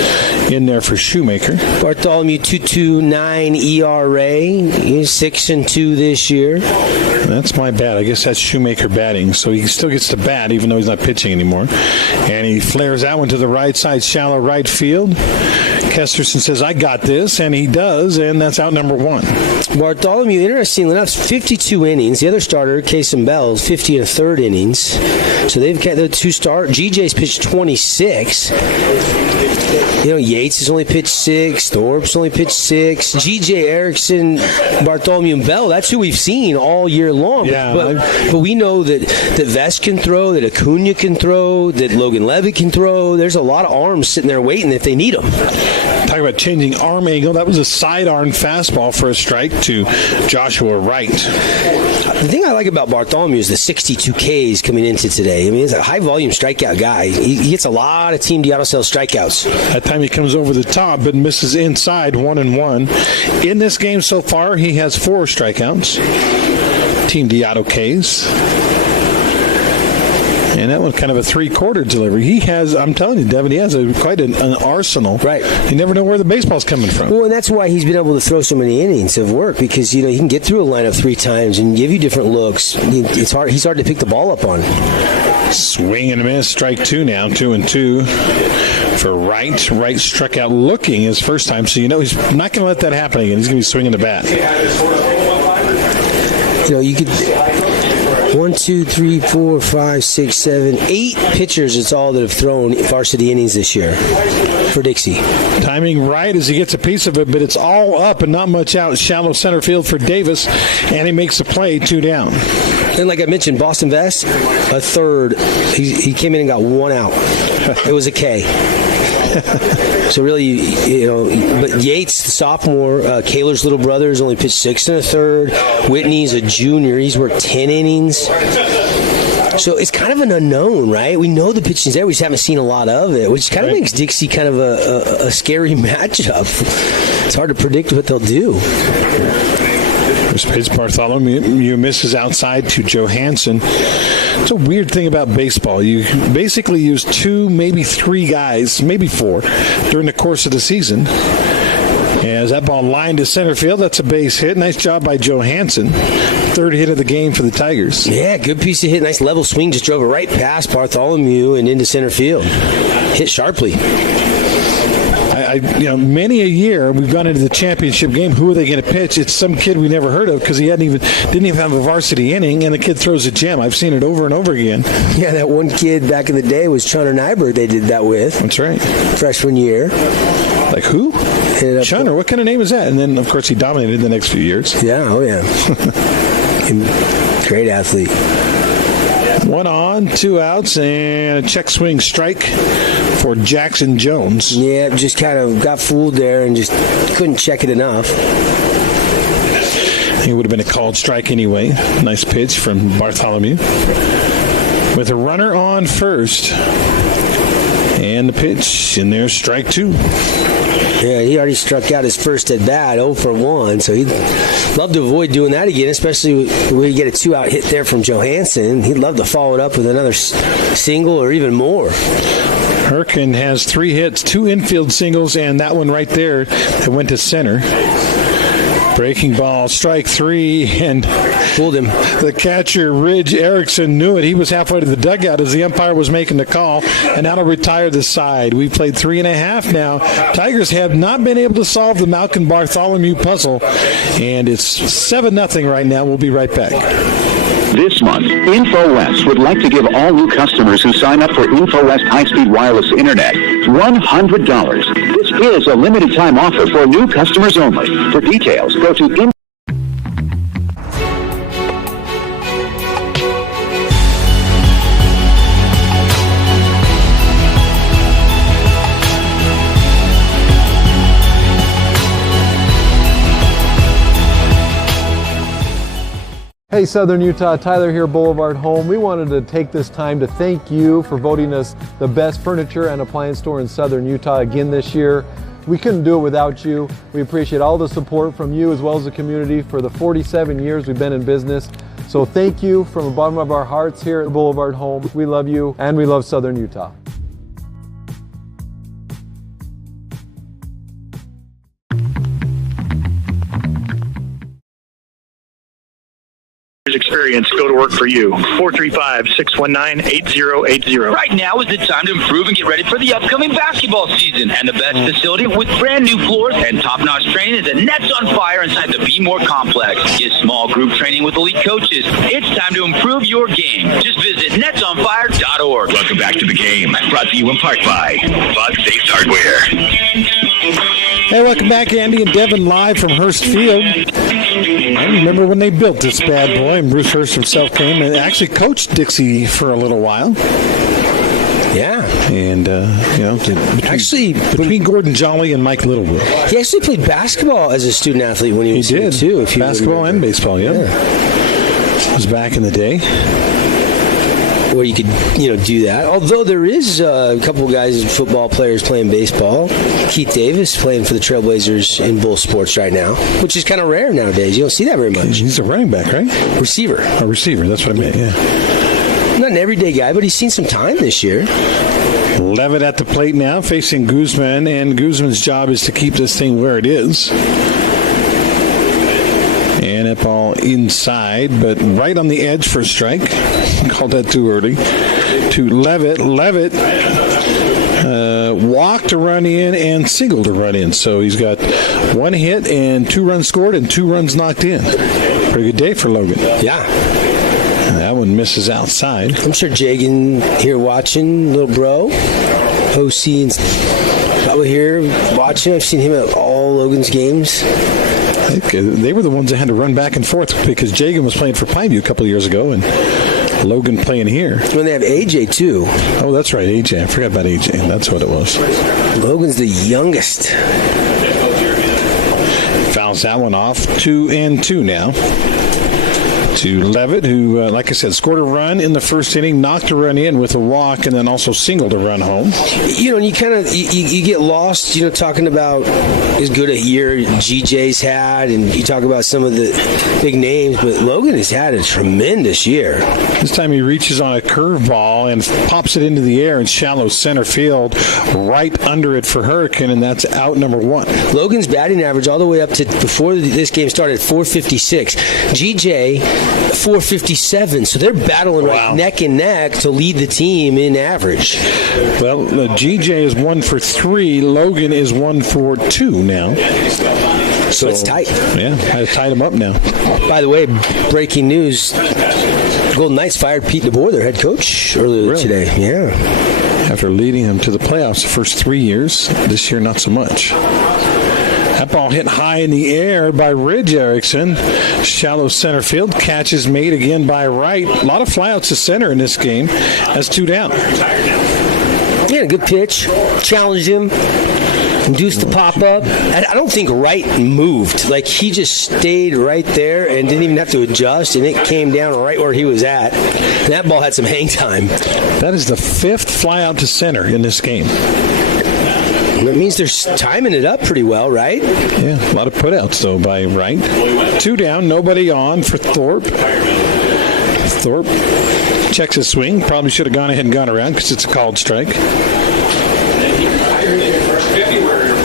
in there for Shoemaker. Bartholomew 2.29 ERA. He's 6-2 this year. That's my bad. I guess that's Shoemaker batting, so he still gets to bat even though he's not pitching anymore. And he flares that one to the right side, shallow right field. Kesterson says, I got this, and he does, and that's out number 1. Bartholomew, interestingly enough, 52 innings. The other starter, Kason Bell, 50 1/3 innings. So they've got the 2 start. GJ's pitched 26. Yates has only pitched 6. Thorpe's only pitched 6. GJ Erickson, Bartholomew, and Bell, that's who we've seen all year long. Yeah, but we know that Vest can throw, that Acuna can throw, that Logan Levitt can throw. There's a lot of arms sitting there waiting if they need them. Talk about changing arm angle. That was a sidearm fastball for a strike to Joshua Wright. The thing I like about Bartholomew is the 62 Ks coming into today. I mean, he's a high-volume strikeout guy. He gets a lot of Team Diato Cell strikeouts. That time he comes over the top, but misses inside 1-1. In this game so far, he has 4 strikeouts. Team Diato Ks. And that was kind of a three-quarter delivery. He has, I'm telling you, Devin, he has quite an arsenal. Right. You never know where the baseball's coming from. Well, and that's why he's been able to throw so many innings of work, because, he can get through a lineup 3 times and give you different looks. It's hard. He's hard to pick the ball up on. Swing and a miss. Strike 2 now. 2-2 for Wright. Wright struck out looking his first time, so he's not going to let that happen again. He's going to be swinging the bat. You could 1, 2, 3, 4, 5, 6, 7, 8 pitchers. It's all that have thrown varsity innings this year for Dixie. Timing right as he gets a piece of it, but it's all up and not much out. Shallow center field for Davis, and he makes the play. 2 down. And like I mentioned, Boston Vest, a third. He came in and got 1 out. It was a K. So really, but Yates, the sophomore, Kaler's little brother, has only pitched 6 1/3. Whitney's a junior. He's worked 10 innings. So it's kind of an unknown, right? We know the pitching's there. We just haven't seen a lot of it, which kind of makes Dixie kind of a scary matchup. It's hard to predict what they'll do. First pitch, Bartholomew misses outside to Johansson. It's a weird thing about baseball. You basically use 2, maybe 3 guys, maybe 4, during the course of the season. As that ball lined to center field, that's a base hit. Nice job by Johansson. 3rd hit of the game for the Tigers. Yeah, good piece of hit. Nice level swing. Just drove it right past Bartholomew and into center field. Hit sharply. Many a year we've gone into the championship game. Who are they going to pitch? It's some kid we never heard of because he didn't even have a varsity inning, and the kid throws a gem. I've seen it over and over again. Yeah, that one kid back in the day was Chunner Nyberg. They did that with. That's right. Freshman year. Like who? Chunner. What kind of name is that? And then, of course, he dominated the next few years. Yeah. Oh yeah. Great athlete. 1 on, 2 outs, and a check swing strike for Jackson Jones. Yeah, just kind of got fooled there and just couldn't check it enough. It would have been a called strike anyway. Nice pitch from Bartholomew. With a runner on first. And the pitch, and there's strike 2. Yeah, he already struck out his first at bat, 0 for 1, so he'd love to avoid doing that again, especially when you get a 2-out hit there from Johansson. He'd love to follow it up with another single or even more. Herkin has 3 hits, 2 infield singles, and that one right there that went to center. Breaking ball, strike 3, and fooled him. The catcher, Ridge Erickson, knew it. He was halfway to the dugout as the umpire was making the call, and that'll retire the side. We've played 3.5 now. Tigers have not been able to solve the Malcolm Bartholomew puzzle, and it's 7-0 right now. We'll be right back. This month, InfoWest would like to give all new customers who sign up for InfoWest high-speed wireless internet $100. This is a limited-time offer for new customers only. For details, go to Hey Southern Utah, Tyler here, Boulevard Home. We wanted to take this time to thank you for voting us the best furniture and appliance store in Southern Utah again this year. We couldn't do it without you. We appreciate all the support from you as well as the community for the 47 years we've been in business. So thank you from the bottom of our hearts here at Boulevard Home. We love you and we love Southern Utah. Experience go to work for you. 435-619-8080. Right now is the time to improve and get ready for the upcoming basketball season. And the best facility with brand new floors and top-notch training is at Nets on Fire inside the Be More Complex. Get small group training with elite coaches. It's time to improve your game. Just visit netsonfire.org. Welcome back to the game. Brought to you in part by Bugs Ace Hardware. Hey, welcome back, Andy and Devin, live from Hurst Field. I remember when they built this bad boy, and Bruce Hurst himself came and actually coached Dixie for a little while. Yeah. And, between Gordon Jolly and Mike Littlewood. He actually played basketball as a student athlete when he was here, too. Basketball and baseball, yeah. It was back in the day. Where you could, do that. Although there is a couple of guys, football players playing baseball. Keith Davis playing for the Trailblazers in Bull Sports right now, which is kind of rare nowadays. You don't see that very much. He's a running back, right? Receiver. A receiver, that's what I meant, yeah. Not an everyday guy, but he's seen some time this year. Levitt at the plate now, facing Guzman, and Guzman's job is to keep this thing where it is. And that ball inside, but right on the edge for a strike. Called that too early. To Levitt. Levitt walked a run in and singled a run in. So he's got 1 hit and 2 runs scored and 2 runs knocked in. Pretty good day for Logan. Yeah. That one misses outside. I'm sure Jagan here watching, little bro. OC probably here watching. I've seen him at all Logan's games. They were the ones that had to run back and forth because Jagan was playing for Pineview a couple of years ago and Logan playing here. When they have AJ too. Oh, that's right, AJ. I forgot about AJ. That's what it was. Logan's the youngest. Fouls that one off. 2-2 now. To Levitt, who, like I said, scored a run in the first inning, knocked a run in with a walk, and then also singled a run home. You know, and you kind of you get lost, you know, talking about as good a year GJ's had, and you talk about some of the big names, but Logan has had a tremendous year. This time he reaches on a curveball and pops it into the air in shallow center field, right under it for Hurricane, and that's out number 1. Logan's batting average all the way up to before this game started, 456. GJ 457, so they're battling right neck and neck to lead the team in average. Well, GJ is 1 for 3. Logan is 1 for 2 now. So it's tight. Yeah, I tied them up now. By the way, breaking news: Golden Knights fired Pete DeBoer, their head coach, earlier today. Yeah, after leading them to the playoffs the first 3 years, this year not so much. That ball hit high in the air by Ridge Erickson. Shallow center field. Catch is made again by Wright. A lot of flyouts to center in this game. That's 2 down. Yeah, good pitch. Challenged him. Induced the pop-up. I don't think Wright moved. Like, he just stayed right there and didn't even have to adjust, and it came down right where he was at. And that ball had some hang time. That is the 5th flyout to center in this game. That means they're timing it up pretty well, right? Yeah, a lot of putouts, though, by Wright. 2 down, nobody on for Thorpe. Thorpe checks his swing. Probably should have gone ahead and gone around because it's a called strike.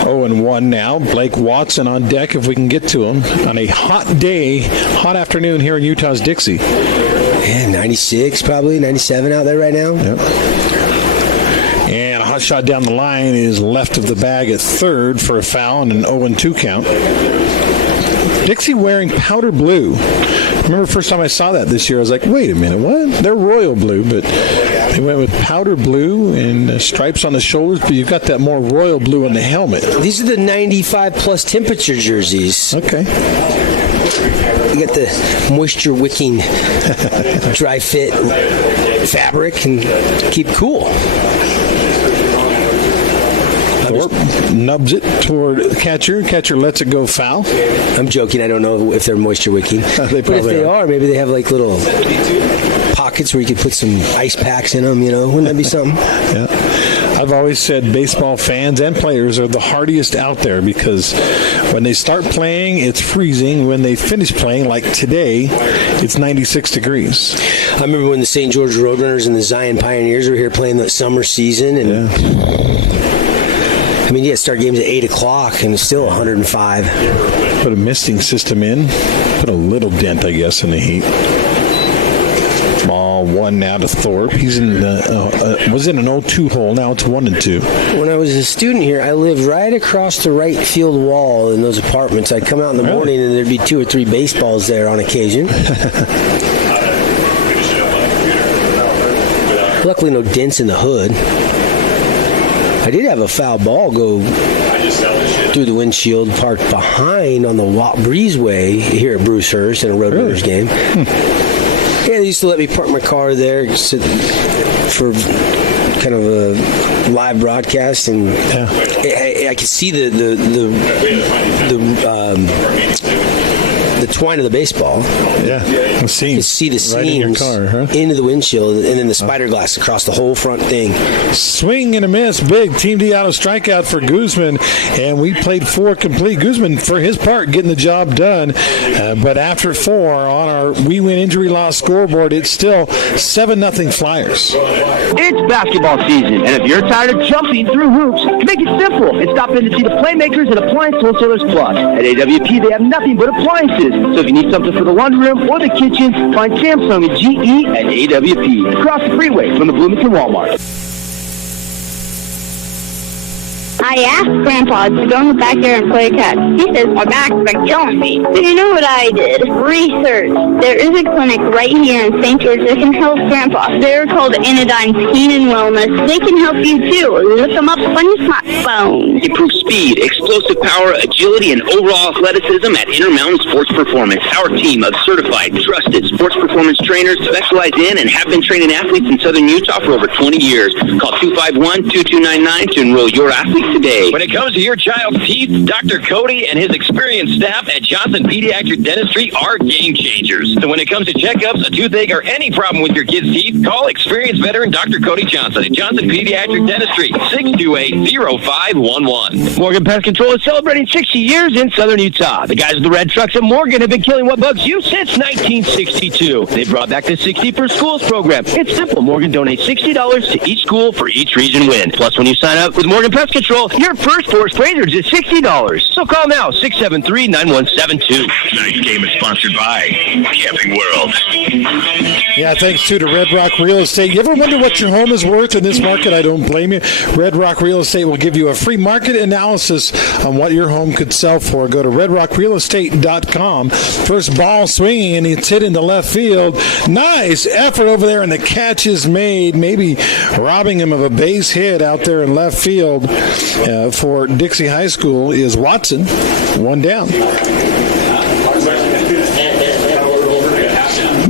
0-1 now. Blake Watson on deck if we can get to him on a hot day, hot afternoon here in Utah's Dixie. Yeah, 96 probably, 97 out there right now. Yep. And a hot shot down the line is left of the bag at third for a foul and an 0-2 count. Dixie wearing powder blue. I remember the first time I saw that this year, I was like, wait a minute, what? They're royal blue, but they went with powder blue and stripes on the shoulders, but you've got that more royal blue on the helmet. These are the 95-plus temperature jerseys. Okay. You got the moisture-wicking dry fit fabric and keep cool. Thorpe nubs it toward the catcher. Catcher lets it go foul. I'm joking. I don't know if they're moisture wicking. But if they are, maybe they have like little pockets where you could put some ice packs in them, you know. Wouldn't that be something? Yeah. I've always said baseball fans and players are the hardiest out there because when they start playing, it's freezing. When they finish playing, like today, it's 96 degrees. I remember when the St. George Roadrunners and the Zion Pioneers were here playing the summer season, and I mean, yeah, start games at 8 o'clock, and it's still 105. Put a misting system in. Put a little dent, I guess, in the heat. Ball 1 now to Thorpe. He's in was in an 0-2 hole. Now it's 1-2. When I was a student here, I lived right across the right field wall in those apartments. I'd come out in the morning, and there'd be 2 or 3 baseballs there on occasion. Luckily, no dents in the hood. I did have a foul ball go through the windshield parked behind on the breezeway here at Brucehurst in a Roadrunners game. Yeah, they used to let me park my car there for kind of a live broadcast, and I could see the the twine of the baseball. Yeah, the seams. You can see the right in your seams car, huh? into the windshield, and then the spider glass across the whole front thing. Swing and a miss. Big Team D auto strikeout for Guzman, and we played 4 complete. Guzman, for his part, getting the job done. But after 4 on our We Win Injury Loss scoreboard, it's still 7-0 Flyers. It's basketball season, and if you're tired of jumping through hoops, make it simple and stop in to see the Playmakers at Appliance Wholesalers Plus. At AWP, they have nothing but appliances. So if you need something for the laundry room or the kitchen, find Samsung and GE at AWP. Across the freeway from the Bloomington Walmart. I asked Grandpa to go in the backyard and play catch. He says my back's been killing me. So you know what I did? Research. There is a clinic right here in St. George that can help Grandpa. They're called Anodyne Pain and Wellness. They can help you too. Look them up on your smartphone. Improve speed, explosive power, agility, and overall athleticism at Intermountain Sports Performance. Our team of certified, trusted sports performance trainers specialize in and have been training athletes in Southern Utah for over 20 years. Call 251-2299 to enroll your athletes today. When it comes to your child's teeth, Dr. Cody and his experienced staff at Johnson Pediatric Dentistry are game changers. So when it comes to checkups, a toothache, or any problem with your kid's teeth, call experienced veteran Dr. Cody Johnson at Johnson Pediatric Dentistry, 628-0511. Morgan Pest Control is celebrating 60 years in Southern Utah. The guys with the red trucks at Morgan have been killing what bugs you since 1962. They brought back the 60 for Schools program. It's simple. Morgan donates $60 to each school for each region win. Plus, when you sign up with Morgan Pest Control, your first 4 sprayers is $60. So call now, 673-9172. Tonight's game is sponsored by Camping World. Yeah, thanks to Red Rock Real Estate. You ever wonder what your home is worth in this market? I don't blame you. Red Rock Real Estate will give you a free market analysis on what your home could sell for. Go to redrockrealestate.com. First ball swinging, and it's hit into left field. Nice effort over there, and the catch is made, maybe robbing him of a base hit out there in left field. For Dixie High School is Watson. 1 down.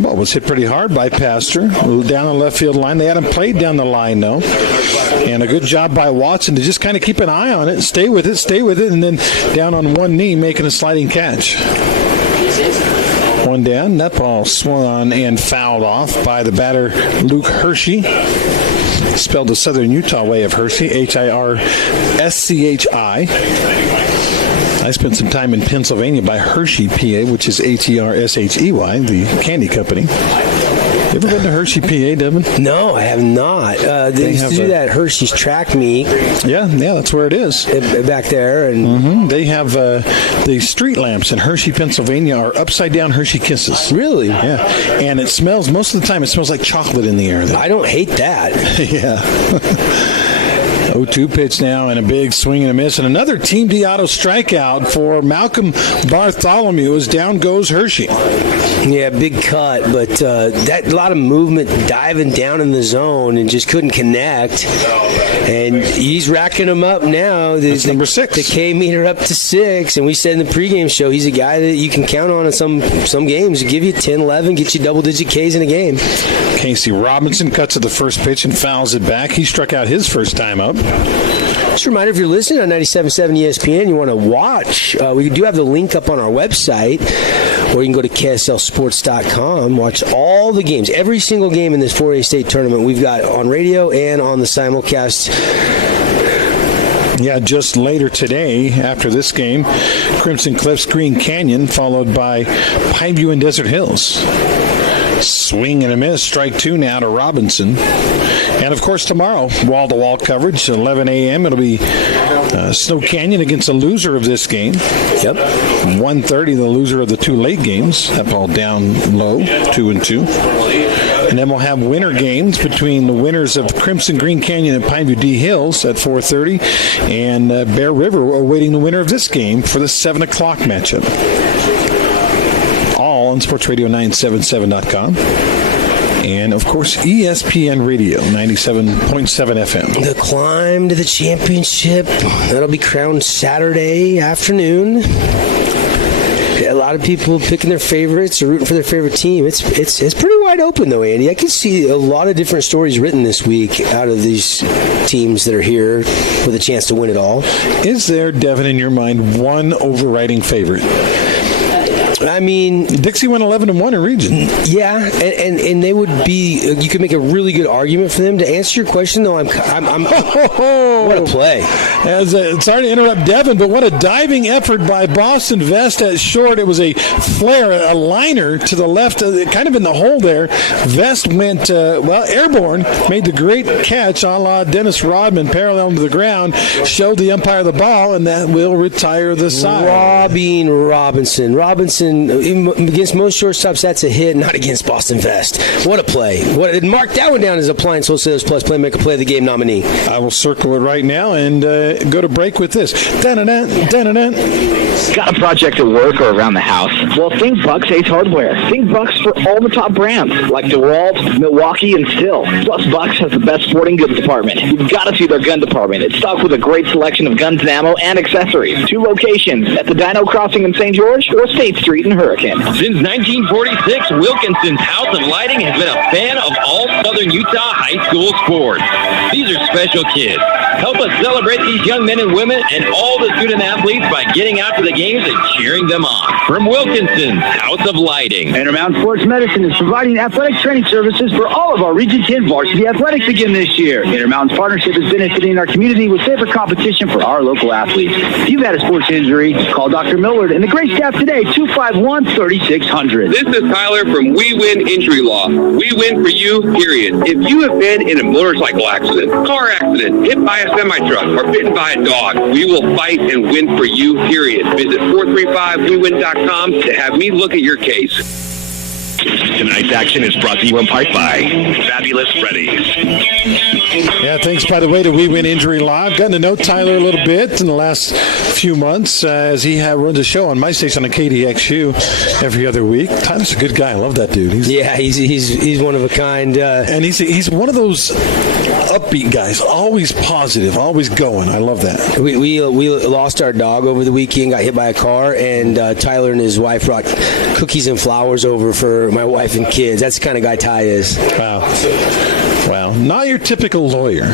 Ball was hit pretty hard by Pastor down the left field line. They hadn't played down the line, though. And a good job by Watson to just kind of keep an eye on it, stay with it, and then down on one knee making a sliding catch. 1 down. That ball swung on and fouled off by the batter, Luke Hershey. Spelled the Southern Utah way of Hershey, Hirschchi. I spent some time in Pennsylvania by Hershey, PA, which is Hershey, the candy company. You ever been to Hershey, PA, Devin? No, I have not. They used to do that Hershey's track meet. Yeah, that's where it is. Back there. And they have the street lamps in Hershey, Pennsylvania are upside-down Hershey Kisses. Really? Yeah. And it smells, most of the time, it smells like chocolate in the air. I don't hate that. Yeah. 0-2 pitch now, and a big swing and a miss. And another Team D auto strikeout for Malcolm Bartholomew as down goes Hershey. Yeah, big cut, but that a lot of movement diving down in the zone and just couldn't connect. And he's racking them up now. That's number 6. The K meter up to 6. And we said in the pregame show, he's a guy that you can count on in some games. Give you 10, 11, get you double-digit Ks in a game. Casey Robinson cuts at the first pitch and fouls it back. He struck out his first time up. Just a reminder, if you're listening on 97.7 ESPN, you want to watch, we do have the link up on our website, or you can go to KSLSports.com, watch all the games, every single game in this 4A state tournament we've got on radio and on the simulcast. Yeah, just later today, after this game, Crimson Cliffs, Green Canyon, followed by Pineview and Desert Hills. Swing and a miss, strike 2 now to Robinson. And, of course, tomorrow, wall-to-wall coverage, 11 a.m. It'll be Snow Canyon against the loser of this game. Yep. 1:30, the loser of the 2 late games. That ball down low, 2-2. And then we'll have winter games between the winners of Crimson Green Canyon and Pineview D Hills at 4:30. And Bear River awaiting the winner of this game for the 7 o'clock matchup. All on SportsRadio977.com. And, of course, ESPN Radio, 97.7 FM. The climb to the championship, that'll be crowned Saturday afternoon. A lot of people picking their favorites or rooting for their favorite team. It's pretty wide open, though, Andy. I can see a lot of different stories written this week out of these teams that are here with a chance to win it all. Is there, Devin, in your mind, one overriding favorite? I mean, Dixie went 11-1 in region. Yeah, and they would be. You could make a really good argument for them. To answer your question, though, I'm what a play! Sorry to interrupt Devin, but what a diving effort by Boston Vest at short. It was a flare, a liner to the left, kind of in the hole there. Vest went airborne, made the great catch a la Dennis Rodman, parallel to the ground, showed the umpire the ball, and that will retire the side. Robinson, against most shortstops, that's a hit, not against Boston Vest. What a play. Mark that one down as Appliance Wholesalers Plus Playmaker Play of the Game nominee. I will circle it right now and go to break with this. Dun-dun-dun, dun-dun-dun. Got a project at work or around the house? Well, think Bucks Ace Hardware. Think Bucks for all the top brands, like DeWalt, Milwaukee, and Still. Plus, Bucks has the best sporting goods department. You've got to see their gun department. It's stocked with a great selection of guns and ammo and accessories. 2 locations, at the Dino Crossing in St. George or State Street in Hurricane. Since 1946, Wilkinson's House of Lighting has been a fan of all Southern Utah high school sports. These are special kids. Help us celebrate these young men and women and all the student athletes by getting out to the games and cheering them on. From Wilkinson's House of Lighting. Intermountain Sports Medicine is providing athletic training services for all of our Region 10 varsity athletics again this year. Intermountain's partnership is benefiting our community with safer competition for our local athletes. If you've had a sports injury, call Dr. Millard and the great staff today, 251-3600. This is Tyler from We Win Injury Law. We win for you, period. If you have been in a motorcycle accident, car accident, hit by a semi-truck, or bitten by a dog, we will fight and win for you, period. Visit 435wewin.com to have me look at your case. Tonight's action is brought to you in part by Fabulous Freddy's. Yeah, thanks, by the way, to We Win Injury Law. I've gotten to know Tyler a little bit in the last few months as he runs a show on my station on KDXU every other week. Tyler's a good guy. I love that dude. He's one of a kind. And he's one of those upbeat guys, always positive, always going. I love that. We lost our dog over the weekend, got hit by a car, and Tyler and his wife brought cookies and flowers over for my wife and kids. That's the kind of guy Ty is. Wow. Not your typical lawyer.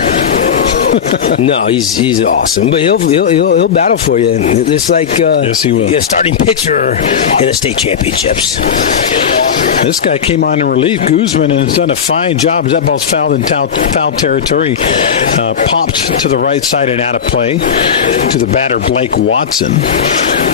No, he's awesome, but he'll battle for you. It's like yes, he will. A starting pitcher in the state championships. This guy came on in relief, Guzman, and has done a fine job. That ball's fouled in foul territory. Popped to the right side and out of play to the batter, Blake Watson.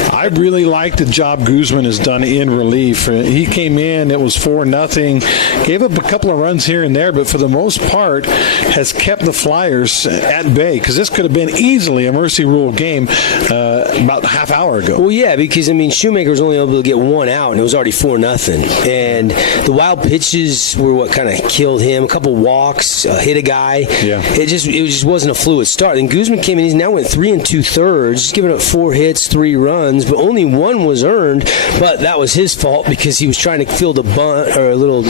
I really like the job Guzman has done in relief. He came in, it was 4-0, gave up a couple of runs here and there, but for the most part has kept the Flyers at bay, because this could have been easily a mercy rule game about a half hour ago. Well, yeah, because, Shoemaker was only able to get one out, and it was already 4-0. And the wild pitches were what kind of killed him. A couple walks, hit a guy. Yeah. It just wasn't a fluid start. And Guzman came in, he's now went 3 2/3, just giving up 4 hits, 3 runs, but only 1 was earned. But that was his fault because he was trying to field a bunt or a little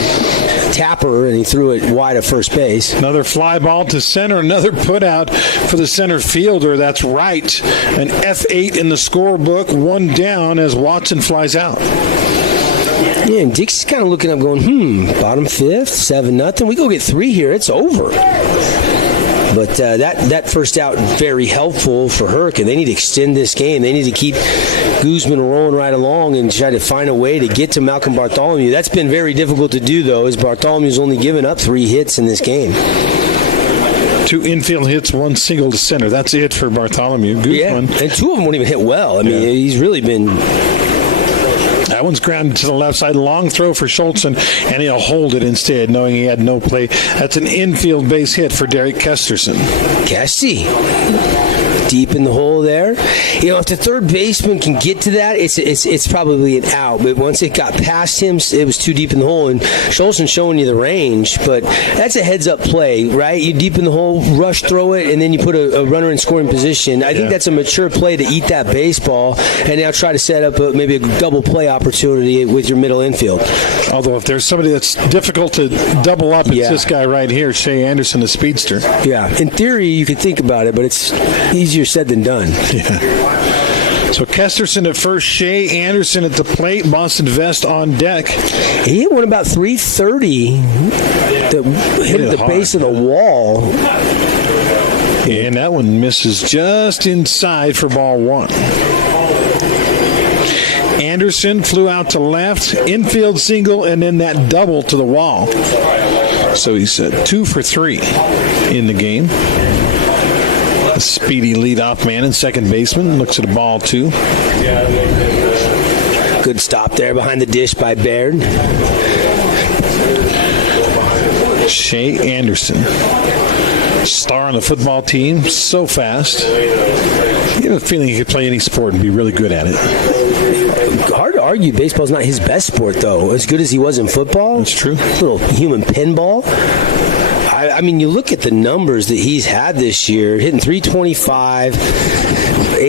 tapper, and he threw it wide of first base. Another fly ball to center, another put out for the center fielder. That's right. An F8 in the scorebook, 1 down as Watson flies out. Yeah, and Dixie's kind of looking up going, bottom 5th, 7-0. We go get 3 here, it's over. But that first out, very helpful for Hurricane. They need to extend this game. They need to keep Guzman rolling right along and try to find a way to get to Malcolm Bartholomew. That's been very difficult to do, though, as Bartholomew's only given up 3 hits in this game. 2 infield hits, 1 single to center. That's it for Bartholomew. Guzman. Yeah, and 2 of them won't even hit well. He's really been... That one's grounded to the left side. Long throw for Schultzen, and he'll hold it instead, knowing he had no play. That's an infield base hit for Derek Kesterson. Kesty. Deep in the hole there. If the third baseman can get to that, it's probably an out. But once it got past him, it was too deep in the hole. And Schultzen's showing you the range. But that's a heads-up play, right? You deep in the hole, rush, throw it, and then you put a runner in scoring position. I think that's a mature play to eat that baseball and now try to set up maybe a double play opportunity with your middle infield. Although if there's somebody that's difficult to double up, it's this guy right here, Shea Anderson, the speedster. Yeah. In theory, you could think about it, but it's easier said than done. Yeah. So Kesterson at first, Shea Anderson at the plate, Boston Vest on deck. He hit one about 330 that hit the base of the wall. And that one misses just inside for ball 1. Anderson flew out to left, infield single, and then that double to the wall. So he's 2 for 3 in the game. A speedy leadoff man and second baseman looks at a ball, too. Good stop there behind the dish by Baird. Shea Anderson, star on the football team, so fast. You have a feeling he could play any sport and be really good at it. Hard to argue baseball's not his best sport, though. As good as he was in football. That's true. Little human pinball. I mean, you look at the numbers that he's had this year, hitting 325, 8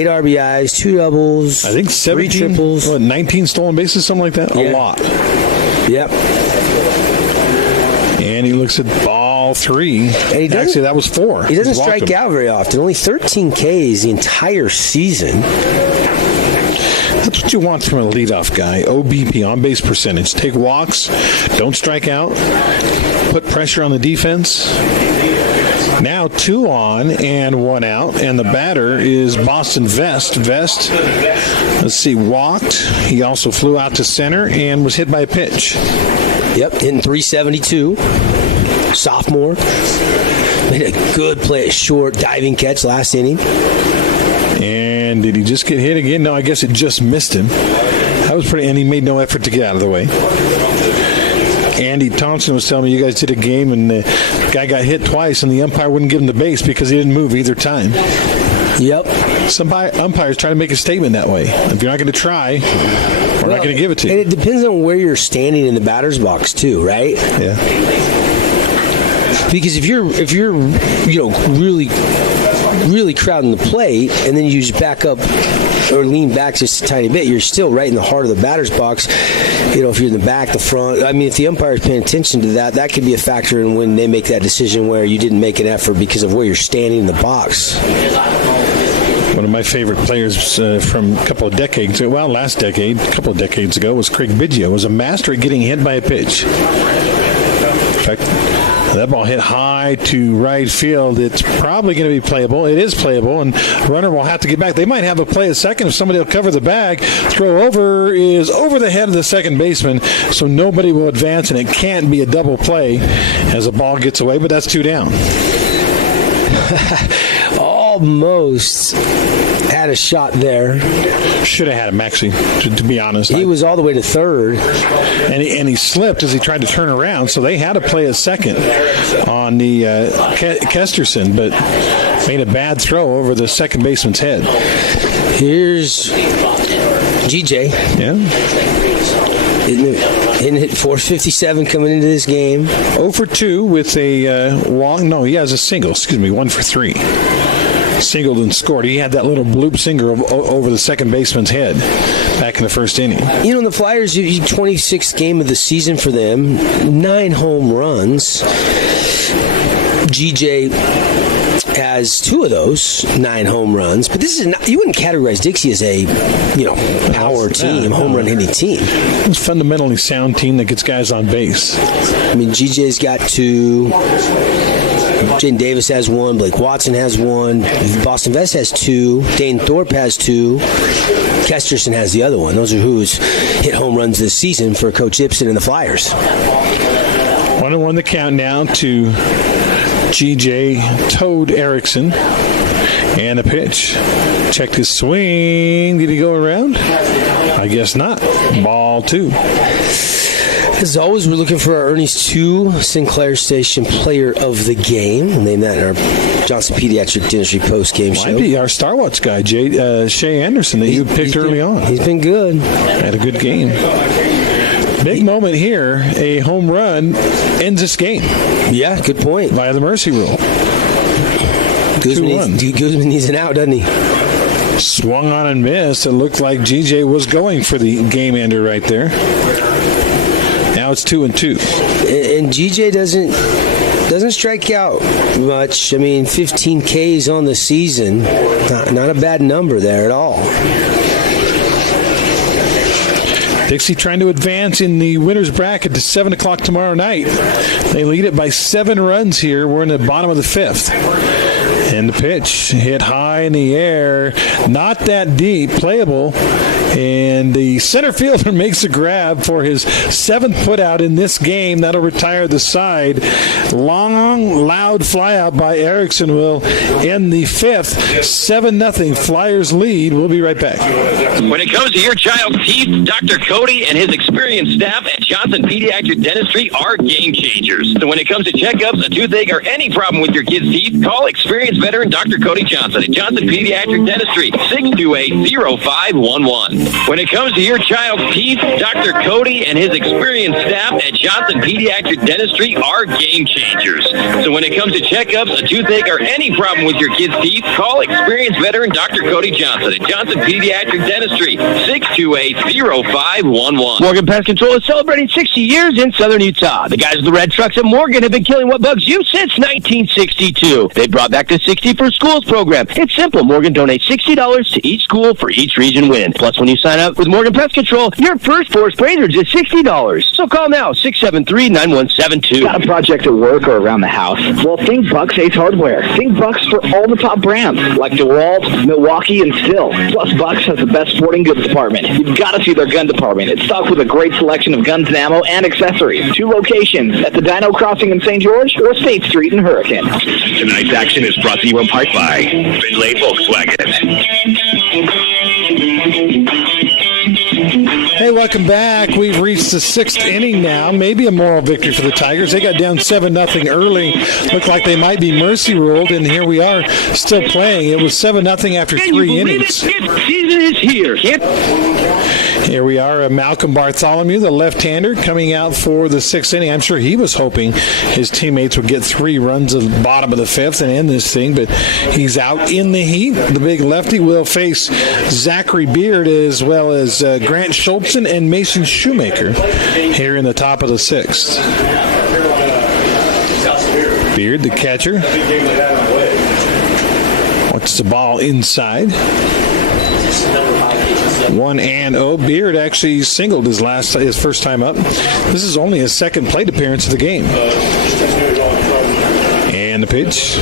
RBIs, 2 doubles, I think 3 triples. 19 stolen bases, something like that? Yeah. A lot. Yep. And he looks at ball 3. And Actually, that was 4. He doesn't strike out very often. Only 13 Ks the entire season. That's what you want from a leadoff guy. OBP, on-base percentage. Take walks, don't strike out, put pressure on the defense. Now 2 on and 1 out, and the batter is Boston Vest. Vest, let's see, walked. He also flew out to center and was hit by a pitch. Yep, hitting 372. Sophomore. Made a good play at short, diving catch last inning. And did he just get hit again? No, I guess it just missed him. That was pretty, and he made no effort to get out of the way. Andy Thompson was telling me you guys did a game and the guy got hit twice and the umpire wouldn't give him the base because he didn't move either time. Yep. Some umpires try to make a statement that way. If you're not going to try, we're not going to give it to you. And it depends on where you're standing in the batter's box too, right? Yeah. Because if you're really crowding the plate and then you just back up or lean back just a tiny bit, you're still right in the heart of the batter's box. If you're in the back, the front. I mean, if the umpire is paying attention to that, that could be a factor in when they make that decision where you didn't make an effort because of where you're standing in the box. One of my favorite players from a couple of decades, last decade, a couple of decades ago, was Craig Biggio. Was a master at getting hit by a pitch. In fact, that ball hit high to right field. It's probably going to be playable. It is playable, and runner will have to get back. They might have a play a second if somebody will cover the bag. Throw over is over the head of the second baseman, so nobody will advance, and it can't be a double play as the ball gets away, but that's 2 down. Almost had a shot there. Should have had him, actually, to be honest. He was all the way to third. And he slipped as he tried to turn around, so they had to play a second on the Kesterson, but made a bad throw over the second baseman's head. Here's GJ. Yeah. Hitting it 457 coming into this game. 0 for 2 with a walk. No, he has a single. 1 for 3. Singled and scored. He had that little bloop single over the second baseman's head back in the first inning. The Flyers, 26th game of the season for them, 9 home runs. GJ has 2 of those 9 home runs, but this is not, you wouldn't categorize Dixie as a power team, home run hitting team. It's a fundamentally sound team that gets guys on base. I mean, GJ's got 2. Jaden Davis has 1. Blake Watson has 1. Boston Vest has 2. Dane Thorpe has 2. Kesterson has the other one. Those are who's hit home runs this season for Coach Ibsen and the Flyers. 1-1 the count now to GJ Toad Erickson. And a pitch. Checked his swing. Did he go around? I guess not. Ball 2. As always, we're looking for our Ernie's 2 Sinclair Station Player of the Game. We'll name that in our Johnson Pediatric Dentistry post-game show. Might be our Star Watch guy, Shea Anderson, that you picked early on. He's been good. Had a good game. Big moment here. A home run ends this game. Yeah, good point. Via the mercy rule. Guzman needs an out, doesn't he? Swung on and missed. It looked like GJ was going for the game ender right there. Now it's 2-2. And GJ doesn't strike out much. I mean, 15 Ks on the season. Not a bad number there at all. Dixie trying to advance in the winner's bracket to 7 o'clock tomorrow night. They lead it by 7 runs here. We're in the bottom of the 5th. And the pitch hit high high in the air, not that deep, playable. And the center fielder makes a grab for his 7th putout in this game. That'll retire the side. Long, loud flyout by Erickson will end the 5th. 7-0 Flyers lead. We'll be right back. When it comes to your child's teeth, Dr. Cody and his experienced staff at Johnson Pediatric Dentistry are game changers. So when it comes to checkups, a toothache, or any problem with your kid's teeth, call experienced veteran Dr. Cody Johnson at Johnson Pediatric Dentistry, 628-0511. When it comes to your child's teeth, Dr. Cody and his experienced staff at Johnson Pediatric Dentistry are game changers. So when it comes to checkups, a toothache, or any problem with your kid's teeth, call experienced veteran Dr. Cody Johnson at Johnson Pediatric Dentistry, 628-0511. Morgan Pest Control is celebrating 60 years in Southern Utah. The guys with the red trucks at Morgan have been killing what bugs you since 1962. They brought back the 60 for Schools program. It's simple. Morgan donates $60 to each school for each region win. Plus, when you sign up with Morgan Pest Control, your first 4 sprayers is $60. So call now, 673-9172. Got a project at work or around the house? Well, think Bucks Ace Hardware. Think Bucks for all the top brands like DeWalt, Milwaukee, and Still. Plus, Bucks has the best sporting goods department. You've got to see their gun department. It's stocked with a great selection of guns and ammo and accessories. 2 locations at the Dino Crossing in St. George or State Street in Hurricane. Tonight's action is brought to you in part by Findlay Volkswagen. Hey, welcome back. We've reached the 6th inning now. Maybe a moral victory for the Tigers. They got down 7-0 early. Looked like they might be mercy ruled, and here we are still playing. It was 7-0 after 3 innings. Season is here. Here we are, Malcolm Bartholomew, the left-hander, coming out for the 6th inning. I'm sure he was hoping his teammates would get 3 runs at the bottom of the 5th and end this thing, but he's out in the heat. The big lefty will face Zachary Beard as well as Grant Schultzen and Mason Shoemaker here in the top of the 6th. Beard, the catcher, wants the ball inside. 1-0. Beard actually singled his first time up. This is only his 2nd plate appearance of the game. And the pitch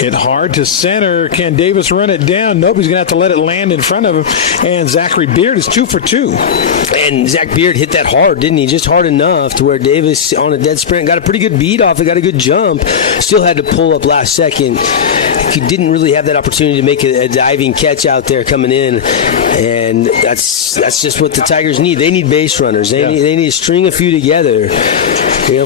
hit hard to center. Can Davis run it down? Nope, he's going to have to let it land in front of him. And Zachary Beard is 2 for 2. And Zach Beard hit that hard, didn't he? Just hard enough to where Davis on a dead sprint got a pretty good beat off it, got a good jump. Still had to pull up last second. He didn't really have that opportunity to make a diving catch out there coming in, and that's just what the Tigers need. They need base runners. They need to string a few together.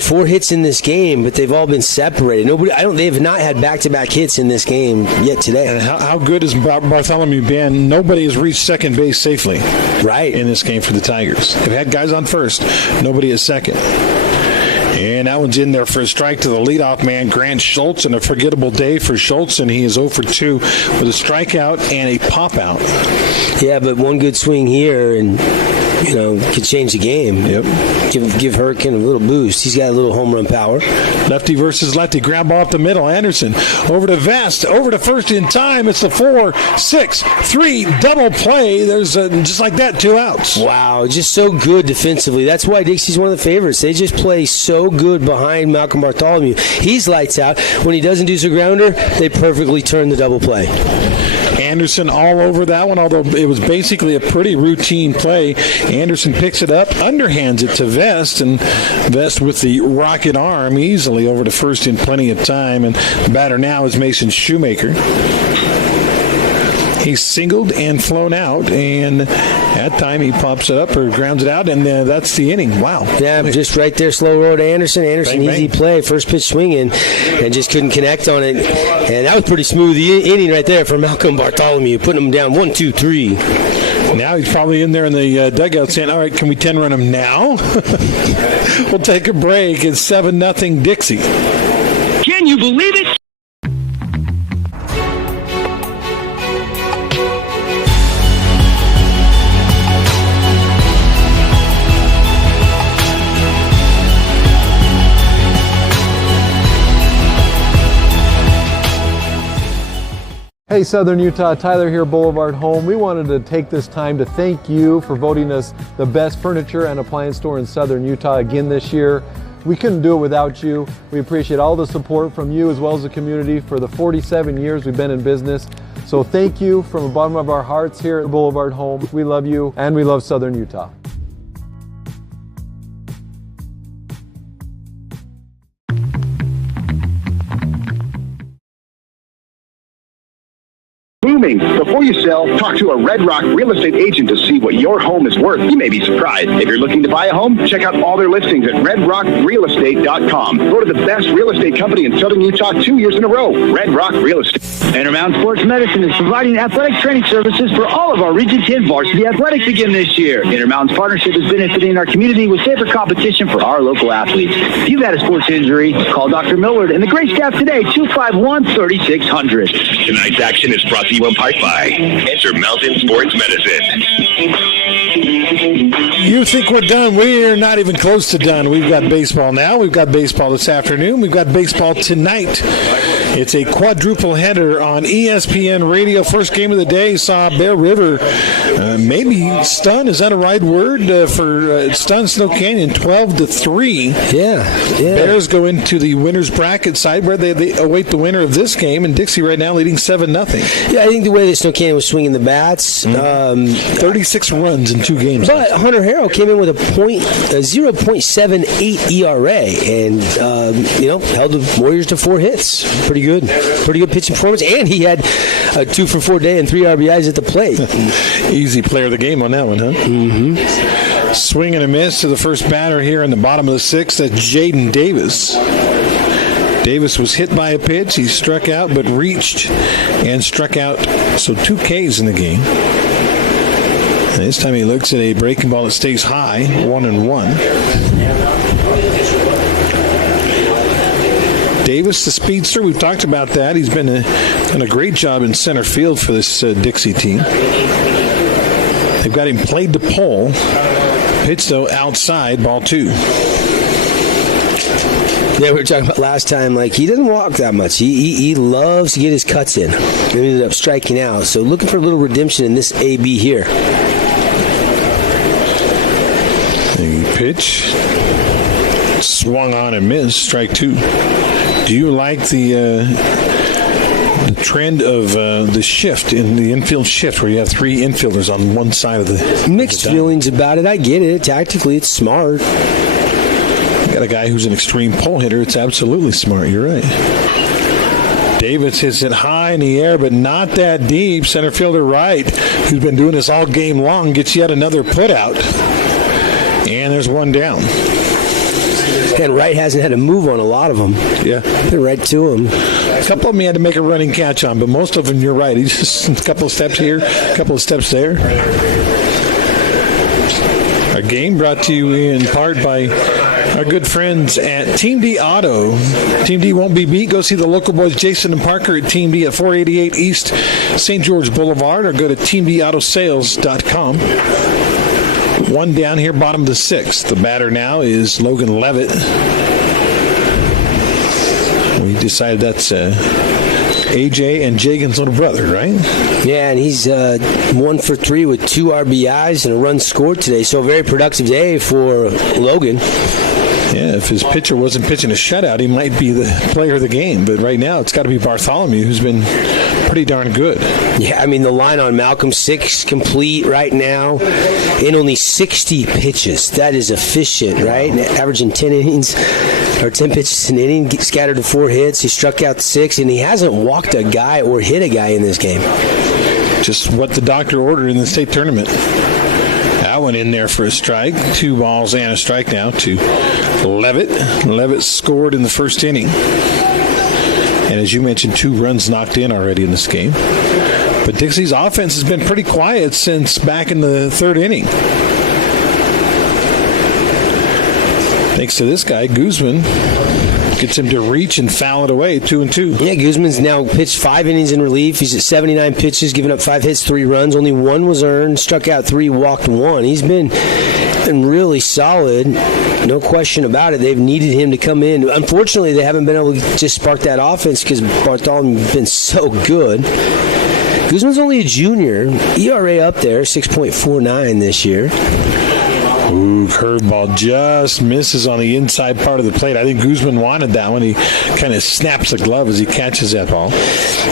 4 hits in this game, but they've all been separated. They have not had back-to-back hits in this game yet today. And how good has Bartholomew been? Nobody has reached second base safely, right, in this game for the Tigers. They've had guys on first, nobody is second. And that one's in there for a strike to the leadoff man, Grant Schultz, and a forgettable day for Schultz, and he is 0 for 2 with a strikeout and a pop-out. Yeah, but one good swing here, and could change the game. Yep. Give Hurricane a little boost. He's got a little home run power. Lefty versus lefty. Ground ball up the middle. Anderson over to Vest. Over to first in time. It's the 4-6-3 double play. There's just like that, 2 outs. Wow, just so good defensively. That's why Dixie's one of the favorites. They just play so good behind Malcolm Bartholomew. He's lights out. When he doesn't do the grounder, they perfectly turn the double play. Anderson all over that one, although it was basically a pretty routine play. Anderson picks it up, underhands it to Vest, and Vest with the rocket arm easily over to first in plenty of time. And the batter now is Mason Shoemaker. He's singled and flown out, and that time he pops it up or grounds it out, and that's the inning. Wow. Yeah, just right there, slow road to Anderson. Anderson, bang, easy play, first pitch swinging, and just couldn't connect on it. And that was pretty smooth inning right there for Malcolm Bartholomew, putting him down 1-2-3. Now he's probably in there in the dugout saying, all right, can we 10-run him now? We'll take a break. It's 7-0 Dixie. Can you believe it? Hey Southern Utah, Tyler here, Boulevard Home. We wanted to take this time to thank you for voting us the best furniture and appliance store in Southern Utah again this year. We couldn't do it without you. We appreciate all the support from you as well as the community for the 47 years we've been in business. So thank you from the bottom of our hearts here at Boulevard Home. We love you, and we love Southern Utah. Booming. Before you sell, talk to a Red Rock real estate agent to see what your home is worth. You may be surprised. If you're looking to buy a home, check out all their listings at redrockrealestate.com. Voted the best real estate company in Southern Utah 2 years in a row. Red Rock Real Estate. Intermountain Sports Medicine is providing athletic training services for all of our Region 10 varsity athletics again this year. Intermountain's partnership is benefiting our community with safer competition for our local athletes. If you've had a sports injury, call Dr. Millard and the great staff today, 251-3600. Tonight's action is brought to you in part by Intermountain Sports Medicine. You think we're done? We're not even close to done. We've got baseball now. We've got baseball this afternoon. We've got baseball tonight. It's a quadruple header on ESPN Radio. First game of the day saw Bear River maybe stun. Is that a right word for stun Snow Canyon 12-3? Yeah. Bears go into the winner's bracket side where they await the winner of this game, and Dixie right now leading 7-0. Yeah, I think the way that Snow Canyon was swinging the bats, 36 runs in 2 games. But Hunter Harrell came in with a 0.78 ERA, and held the Warriors to 4 hits. Pretty good pitching performance, and he had a 2 for 4 day and 3 RBIs at the plate. Easy player of the game on that one, huh? Mm-hmm. Swing and a miss to the first batter here in the bottom of the 6th. That's Jaden Davis. Davis was hit by a pitch. He struck out, but reached and struck out. So 2 Ks in the game. And this time he looks at a breaking ball that stays high, 1-1. Davis, the speedster, we've talked about that. He's done a great job in center field for this Dixie team. They've got him played to pole. Pitch, though, outside, ball 2. Yeah, we were talking about last time, he doesn't walk that much. He loves to get his cuts in. He ended up striking out. So looking for a little redemption in this AB here. The pitch swung on and missed, strike 2. Do you like the trend of the shift in the infield shift where you have 3 infielders on one side of the mixed feelings about it? I get it. Tactically, it's smart. Got a guy who's an extreme pole hitter. It's absolutely smart. You're right. Davis hits it high in the air, but not that deep. Center fielder Wright, who's been doing this all game long, gets yet another put out. And there's one down. And Wright hasn't had to move on a lot of them. Yeah. They're right to him. A couple of them he had to make a running catch on, but most of them, you're right. He's just a couple of steps here, a couple of steps there. Our game brought to you in part by our good friends at Team D Auto. Team D won't be beat. Go see the local boys Jason and Parker at Team D at 488 East St. George Boulevard, or go to teamdautosales.com. One down here, bottom of the 6th. The batter now is Logan Levitt. We decided that's AJ and Jagan's little brother, right? Yeah, and he's 1 for 3 with 2 RBIs and a run scored today. So a very productive day for Logan. Yeah, if his pitcher wasn't pitching a shutout, he might be the player of the game. But right now, it's got to be Bartholomew, who's been pretty darn good. Yeah, I mean, the line on Malcolm, 6 complete right now in only 60 pitches. That is efficient, right? Averaging 10 innings, or 10 pitches an inning, scattered to 4 hits. He struck out 6, and he hasn't walked a guy or hit a guy in this game. Just what the doctor ordered in the state tournament. That one in there for a strike. 2 balls and a strike now to Levitt. Levitt scored in the first inning. And as you mentioned, 2 runs knocked in already in this game. But Dixie's offense has been pretty quiet since back in the 3rd inning. Thanks to this guy, Guzman. Gets him to reach and foul it away, 2-2. Yeah, Guzman's now pitched 5 innings in relief. He's at 79 pitches, giving up 5 hits, 3 runs. Only 1 was earned, struck out 3, walked 1. He's been really solid. No question about it. They've needed him to come in. Unfortunately, they haven't been able to just spark that offense because Bartholomew's been so good. Guzman's only a junior. ERA up there, 6.49 this year. Ooh, curveball just misses on the inside part of the plate. I think Guzman wanted that one. He kind of snaps the glove as he catches that ball.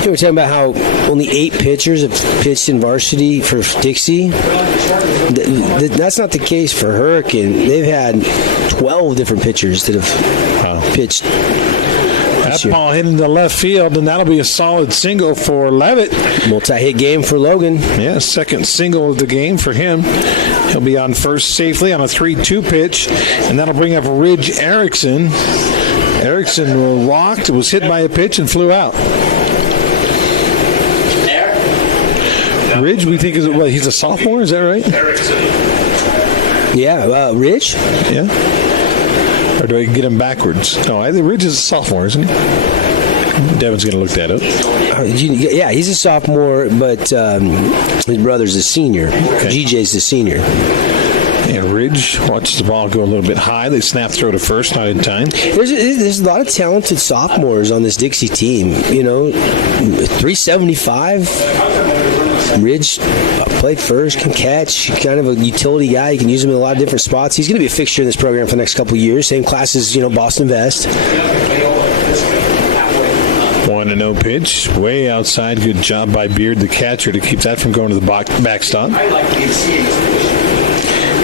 You were talking about how only 8 pitchers have pitched in varsity for Dixie. That's not the case for Hurricane. They've had 12 different pitchers that have pitched. That ball hit into left field, and that'll be a solid single for Levitt. Multi-hit game for Logan. Yeah, second single of the game for him. He'll be on first safely on a 3-2 pitch, and that'll bring up Ridge Erickson. Erickson walked, was hit by a pitch, and flew out. Ridge, we think he's a sophomore, is that right? Erickson. Yeah, Ridge? Yeah. Or do I get him backwards? No, I think Ridge is a sophomore, isn't he? Devin's going to look that up. Yeah, he's a sophomore, but his brother's a senior. Okay. GJ's a senior. And Ridge watches the ball go a little bit high. They snap throw to first, not in time. There's a lot of talented sophomores on this Dixie team. 375. Ridge played first, can catch, kind of a utility guy. You can use him in a lot of different spots. He's going to be a fixture in this program for the next couple of years. Same class as Boston Vest. 1-0 pitch, way outside. Good job by Beard, the catcher, to keep that from going to the backstop.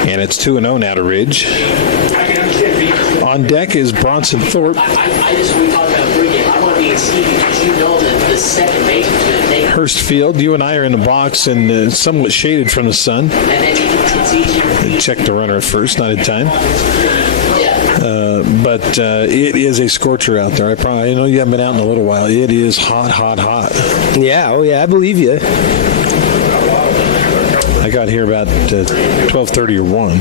And it's 2-0 now to Ridge. On deck is Bronson Thorpe. Hurst Field, you and I are in the box and somewhat shaded from the sun. Check the runner at first, not in time. But it is a scorcher out there. I know you haven't been out in a little while. It is hot, hot, hot. Yeah, I believe you. I got here about 12:30 or 1.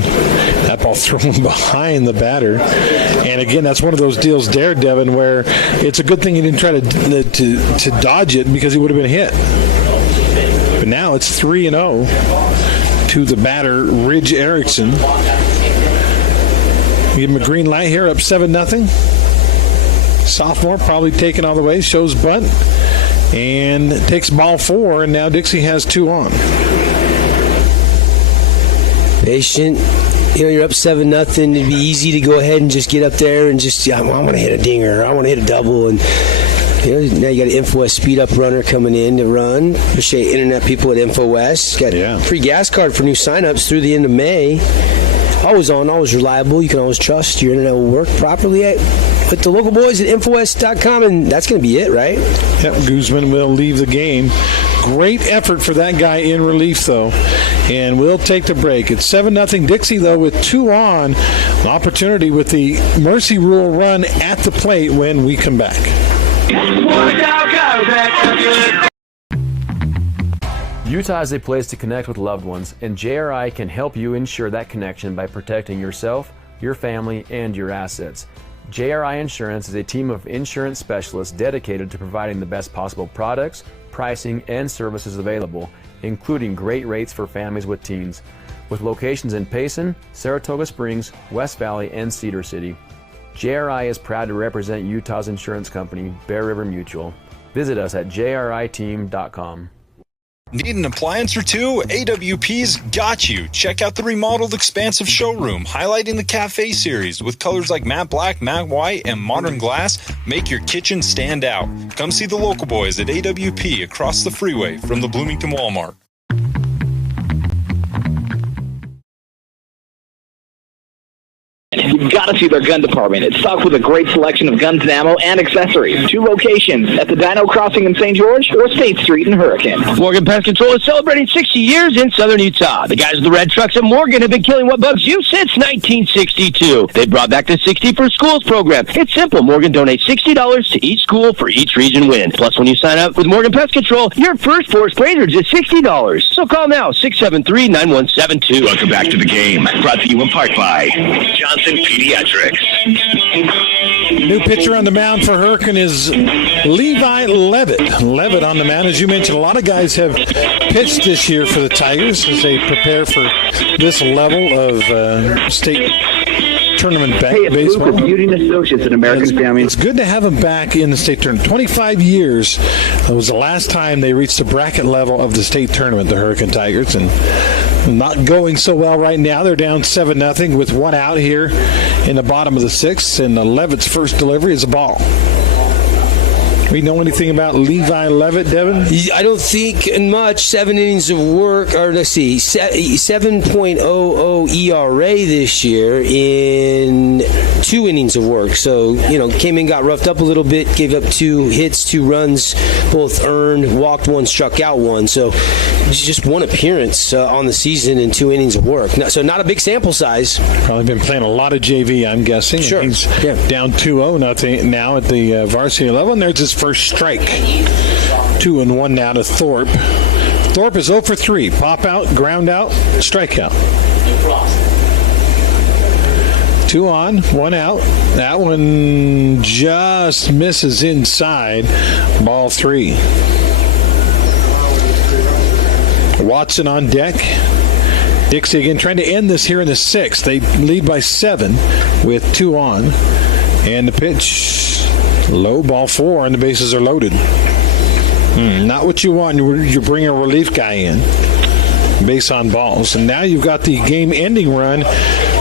That ball thrown behind the batter. And again, that's one of those deals there, Devin, where it's a good thing he didn't try to dodge it because he would have been hit. But now it's 3-0 to the batter, Ridge Erickson. Give him a green light here, up 7-0. Sophomore probably taken all the way, shows bunt, and takes ball 4, and now Dixie has 2 on. Patient. You're up 7-0. It'd be easy to go ahead and just get up there and just, I want to hit a dinger. I want to hit a double. And now you got an InfoWest speed up runner coming in to run. Appreciate internet people at InfoWest. Got a free gas card for new signups through the end of May. Always on, always reliable. You can always trust your internet will work properly with the local boys at InfoWest.com, and that's going to be it, right? Yep, Guzman will leave the game. Great effort for that guy in relief, though. And we'll take the break. It's 7-0 Dixie, though, with 2 on. An opportunity with the Mercy Rule run at the plate when we come back. Utah is a place to connect with loved ones, and JRI can help you ensure that connection by protecting yourself, your family, and your assets. JRI Insurance is a team of insurance specialists dedicated to providing the best possible products, pricing, and services available, including great rates for families with teens, with locations in Payson, Saratoga Springs, West Valley, and Cedar City. JRI is proud to represent Utah's insurance company, Bear River Mutual. Visit us at jriteam.com. Need an appliance or two? AWP's got you. Check out the remodeled expansive showroom, highlighting the cafe series with colors like matte black, matte white, and modern glass. Make your kitchen stand out. Come see the local boys at AWP across the freeway from the Bloomington Walmart. You've got to see their gun department. It's stocked with a great selection of guns and ammo and accessories. 2 locations at the Dino Crossing in St. George or State Street in Hurricane. Morgan Pest Control is celebrating 60 years in southern Utah. The guys with the red trucks at Morgan have been killing what bugs you since 1962. They brought back the 60 for Schools program. It's simple. Morgan donates $60 to each school for each region win. Plus, when you sign up with Morgan Pest Control, your first forest rangers is $60. So call now, 673-9172. Welcome back to the game. Brought to you in part by Johnson Pediatrics. New pitcher on the mound for Hurricane is Levi Levitt. Levitt on the mound. As you mentioned, a lot of guys have pitched this year for the Tigers as they prepare for this level of state tournament Hey, it's baseball. Luke with Beauty and Associates at American Family. It's good to have him back in the state tournament. 25 years was the last time they reached the bracket level of the state tournament, the Hurricane Tigers, and not going so well right now. They're down 7-0 with one out here in the bottom of the sixth, and Levitt's first delivery is a ball. We know anything about Levi Levitt, Devin? I don't think much. 7 innings of work, or let's see, 7.00 ERA this year in 2 innings of work. So, came in, got roughed up a little bit, gave up 2 hits, 2 runs, both earned, walked 1, struck out 1. So, just 1 appearance on the season in 2 innings of work. So, not a big sample size. Probably been playing a lot of JV, I'm guessing. Sure. He's down 2-0 now at the varsity level, and there's his first strike. 2-1 now to Thorpe. Thorpe is 0 for 3. Pop out, ground out, strikeout. 2 on, 1 out. That one just misses inside. Ball 3. Watson on deck. Dixie again trying to end this here in the 6th. They lead by 7 with 2 on. And the pitch, low, ball 4, and the bases are loaded. Not what you want. You bring a relief guy in, base on balls, and now you've got the game-ending run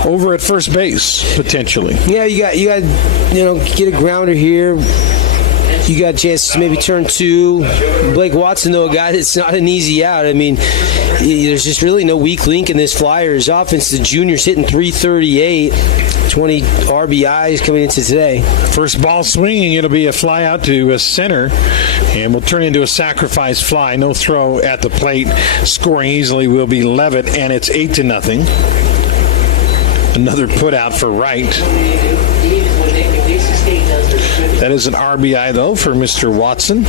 over at first base potentially. Yeah, you got get a grounder here. You got a chance to maybe turn 2. Blake Watson, though, a guy that's not an easy out. I mean, there's just really no weak link in this Flyers offense. The junior's hitting .338, 20 RBIs coming into today. First ball swinging, it'll be a fly out to center, and will turn into a sacrifice fly. No throw at the plate. Scoring easily will be Levitt, and it's 8-0. Another put out for Wright. That is an RBI, though, for Mr. Watson.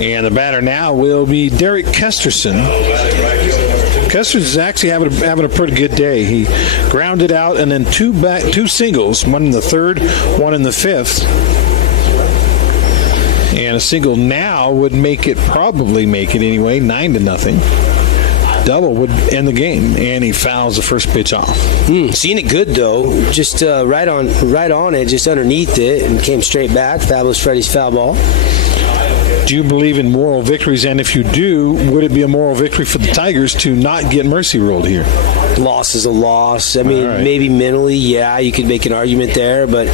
And the batter now will be Derek Kesterson. Kesterson is actually having a pretty good day. He grounded out, and then 2 singles, 1 in the 3rd, 1 in the 5th. And a single now would probably make it anyway, 9-0. Double would end the game, and he fouls the first pitch off. Seeing it good, though. Just right on it, just underneath it, and came straight back. Fabulous Freddy's foul ball. Do you believe in moral victories? And if you do, would it be a moral victory for the Tigers to not get mercy ruled here? Loss is a loss. I mean, maybe mentally, yeah, you could make an argument there, but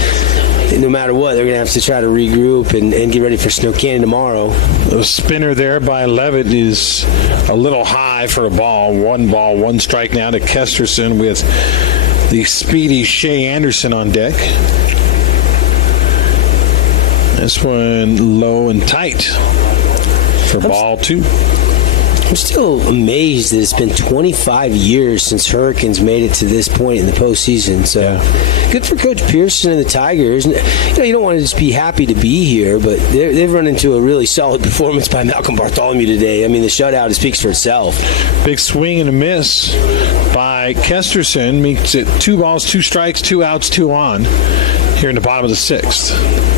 no matter what, they're going to have to try to regroup and get ready for Snow Canyon tomorrow. The spinner there by Levitt is a little high for a ball. 1 ball, 1 strike now to Kesterson with the speedy Shea Anderson on deck. This one low and tight for ball 2. I'm still amazed that it's been 25 years since Hurricanes made it to this point in the postseason. So good for Coach Pearson and the Tigers. You don't want to just be happy to be here, but they've run into a really solid performance by Malcolm Bartholomew today. I mean, the shutout speaks for itself. Big swing and a miss by Kesterson. Makes it 2 balls, 2 strikes, 2 outs, 2 on here in the bottom of the 6th.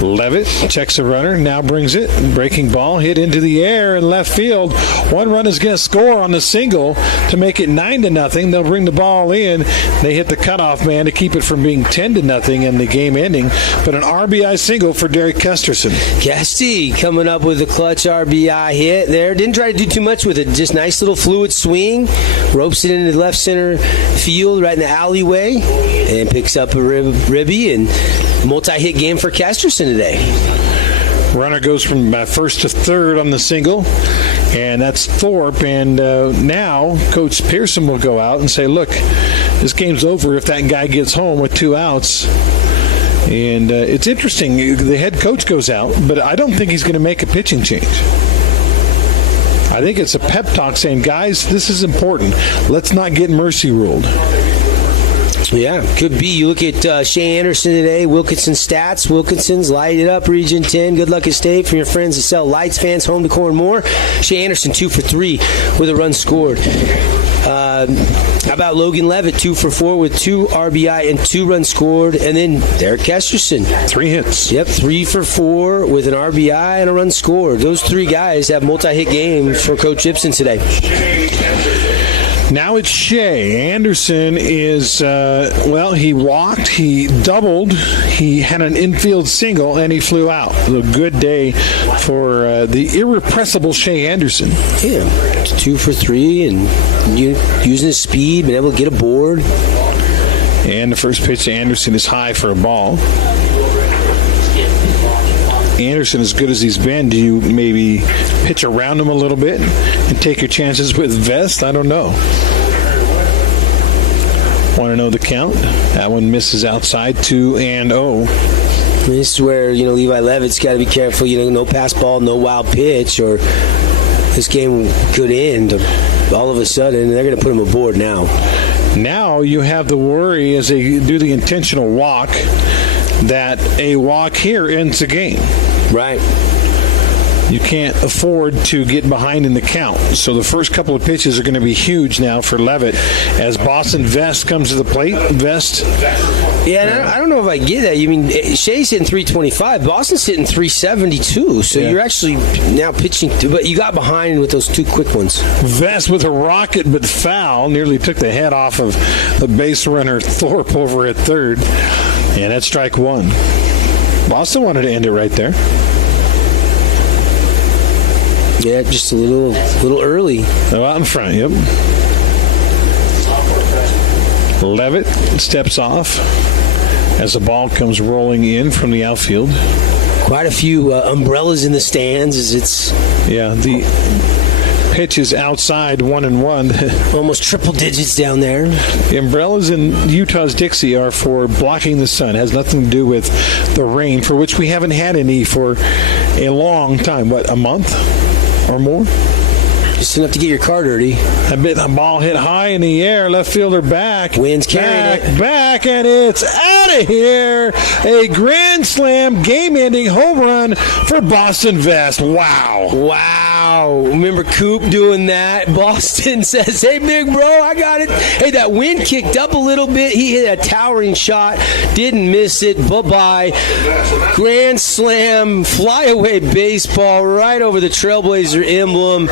Levitt checks a runner, now brings it. Breaking ball hit into the air in left field. 1 run is going to score on the single to make it 9-0. They'll bring the ball in. They hit the cutoff man to keep it from being 10-0 in the game ending. But an RBI single for Derek Kesterson. Casty coming up with a clutch RBI hit there. Didn't try to do too much with it. Just nice little fluid swing. Ropes it into the left center field right in the alleyway. And picks up a ribby and multi-hit game for Kesterson today. Runner goes from first to third on the single, and that's Thorpe. And now Coach Pearson will go out and say, look, this game's over if that guy gets home with 2 outs. And it's interesting. The head coach goes out, but I don't think he's going to make a pitching change. I think it's a pep talk saying, guys, this is important. Let's not get mercy ruled. Yeah, could be. You look at Shea Anderson today, Wilkinson stats. Wilkinson's light it up, Region 10. Good luck at State from your friends that sell lights, fans, home decor, and more. Shea Anderson 2 for 3 with a run scored. How about Logan Levitt 2 for 4 with 2 RBI and 2 runs scored, and then Derek Kesterson 3 hits. Yep, 3 for 4 with an RBI and a run scored. Those 3 guys have multi-hit games for Coach Ibsen today. Now it's Shea. Anderson is, he walked, he doubled, he had an infield single, and he flew out. A good day for the irrepressible Shea Anderson. Yeah, 2 for 3, and using his speed, been able to get aboard. And the first pitch to Anderson is high for a ball. Anderson, as good as he's been, do you maybe pitch around him a little bit and take your chances with Vest? I don't know. Want to know the count? That one misses outside, 2-0. This is where, Levi Levitt's got to be careful. No pass ball, no wild pitch, or this game could end all of a sudden. They're going to put him aboard now. Now you have the worry as they do the intentional walk that a walk here ends the game. Right. You can't afford to get behind in the count. So the first couple of pitches are going to be huge now for Levitt as Boston Vest comes to the plate. Vest. Yeah, and I don't know if I get that. You mean Shea's hitting 325, Boston's hitting 372. So you're actually now pitching, but you got behind with those 2 quick ones. Vest with a rocket but foul, nearly took the head off of the base runner Thorpe over at third. And that's strike 1. Boston wanted to end it right there. Yeah, just a little early. Out in front, yep. Levitt steps off as the ball comes rolling in from the outfield. Quite a few umbrellas in the stands as it's... Yeah, the pitch is outside 1-1. Almost triple digits down there. The umbrellas in Utah's Dixie are for blocking the sun. It has nothing to do with the rain, for which we haven't had any for a long time. What, a month or more? Just enough to get your car dirty. The ball hit high in the air. Left fielder back. Wind's carrying it. Back, and it's out of here. A grand slam, game-ending home run for Boston Vest. Wow. Remember Coop doing that? Boston says, hey, big bro, I got it. Hey, that wind kicked up a little bit. He hit a towering shot. Didn't miss it. Bye-bye. Grand slam, flyaway baseball right over the Trailblazer emblem.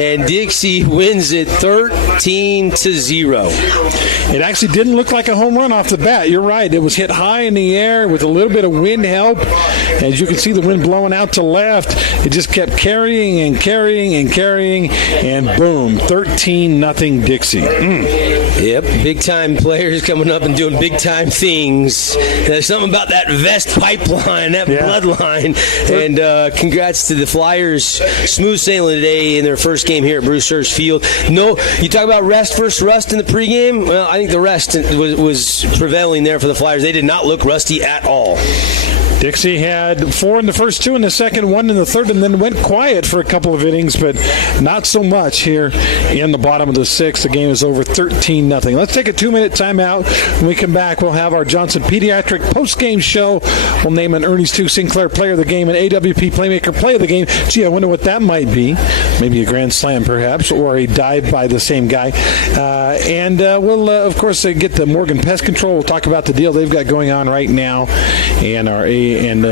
And Dixie wins it 13-0. It actually didn't look like a home run off the bat. You're right. It was hit high in the air with a little bit of wind help. As you can see the wind blowing out to left, it just kept carrying, and boom, 13-0 Dixie. Yep, big-time players coming up and doing big-time things. There's something about that Vest pipeline, that bloodline. And congrats to the Flyers. Smooth sailing today in their first game here at Bruce Hurst Field. No, you talk about rest versus rust in the pregame. Well, I think the rest was prevailing there for the Flyers. They did not look rusty at all. Dixie had 4 in the first 2 in the second, 1 in the third, and then went quiet for a couple of innings, but not so much here in the bottom of the 6th. The game is over 13-0. Let's take a 2-minute timeout. When we come back, we'll have our Johnson Pediatric post-game show. We'll name an Ernest 2 Sinclair player of the game, an AWP Playmaker play of the game. Gee, I wonder what that might be. Maybe a grand slam, perhaps, or a dive by the same guy. And we'll, of course, get the Morgan Pest Control. We'll talk about the deal they've got going on right now and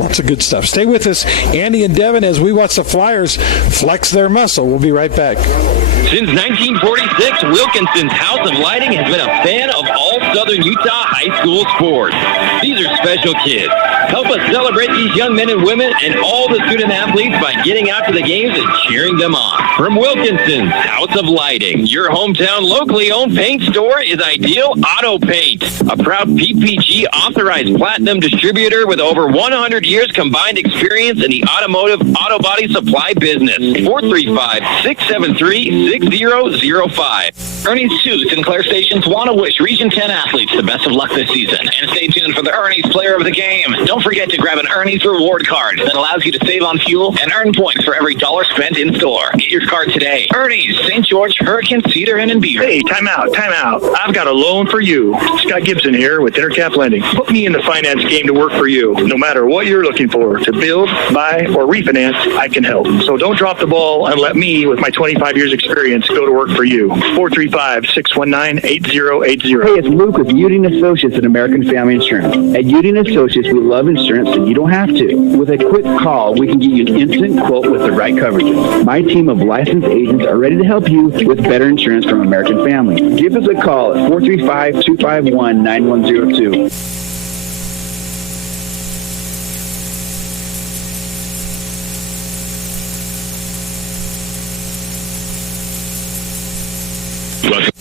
lots of good stuff. Stay with us, Andy and Devin, as we watch the Flyers flex their muscle. We'll be right back. Since 1946, Wilkinson's House of Lighting has been a fan of all Southern Utah high school sports. These are special kids. Help us celebrate these young men and women and all the student athletes by getting out to the games and cheering them on. From Wilkinson's House of Lighting, your hometown locally owned paint store is Ideal Auto Paint, a proud PPG authorized platinum distributor with over 100 years combined experience in the automotive auto body supply business. 435-673-6005. Ernie's 2 Sinclair stations want to wish Region 10 athletes the best of luck this season. And stay tuned for the Ernie's Player of the Game. Don't forget to grab an Ernie's reward card that allows you to save on fuel and earn points for every dollar spent in store. Get your card today. Ernie's, St. George, Hurricane, Cedar, and Beaver. Hey, time out. I've got a loan for you. Scott Gibson here with Intercap Lending. Put me in the finance game to work for you. No matter what you're looking for, to build, buy, or refinance, I can help. So don't drop the ball and let me, with my 25 years experience, go to work for you. 435-619-8080. Hey, it's Luke with Udine Associates at American Family Insurance. At Udine Associates, we love insurance insurance, then you don't have to. With a quick call, we can get you an instant quote with the right coverages. My team of licensed agents are ready to help you with better insurance from American Family. Give us a call at 435-251-9102. Welcome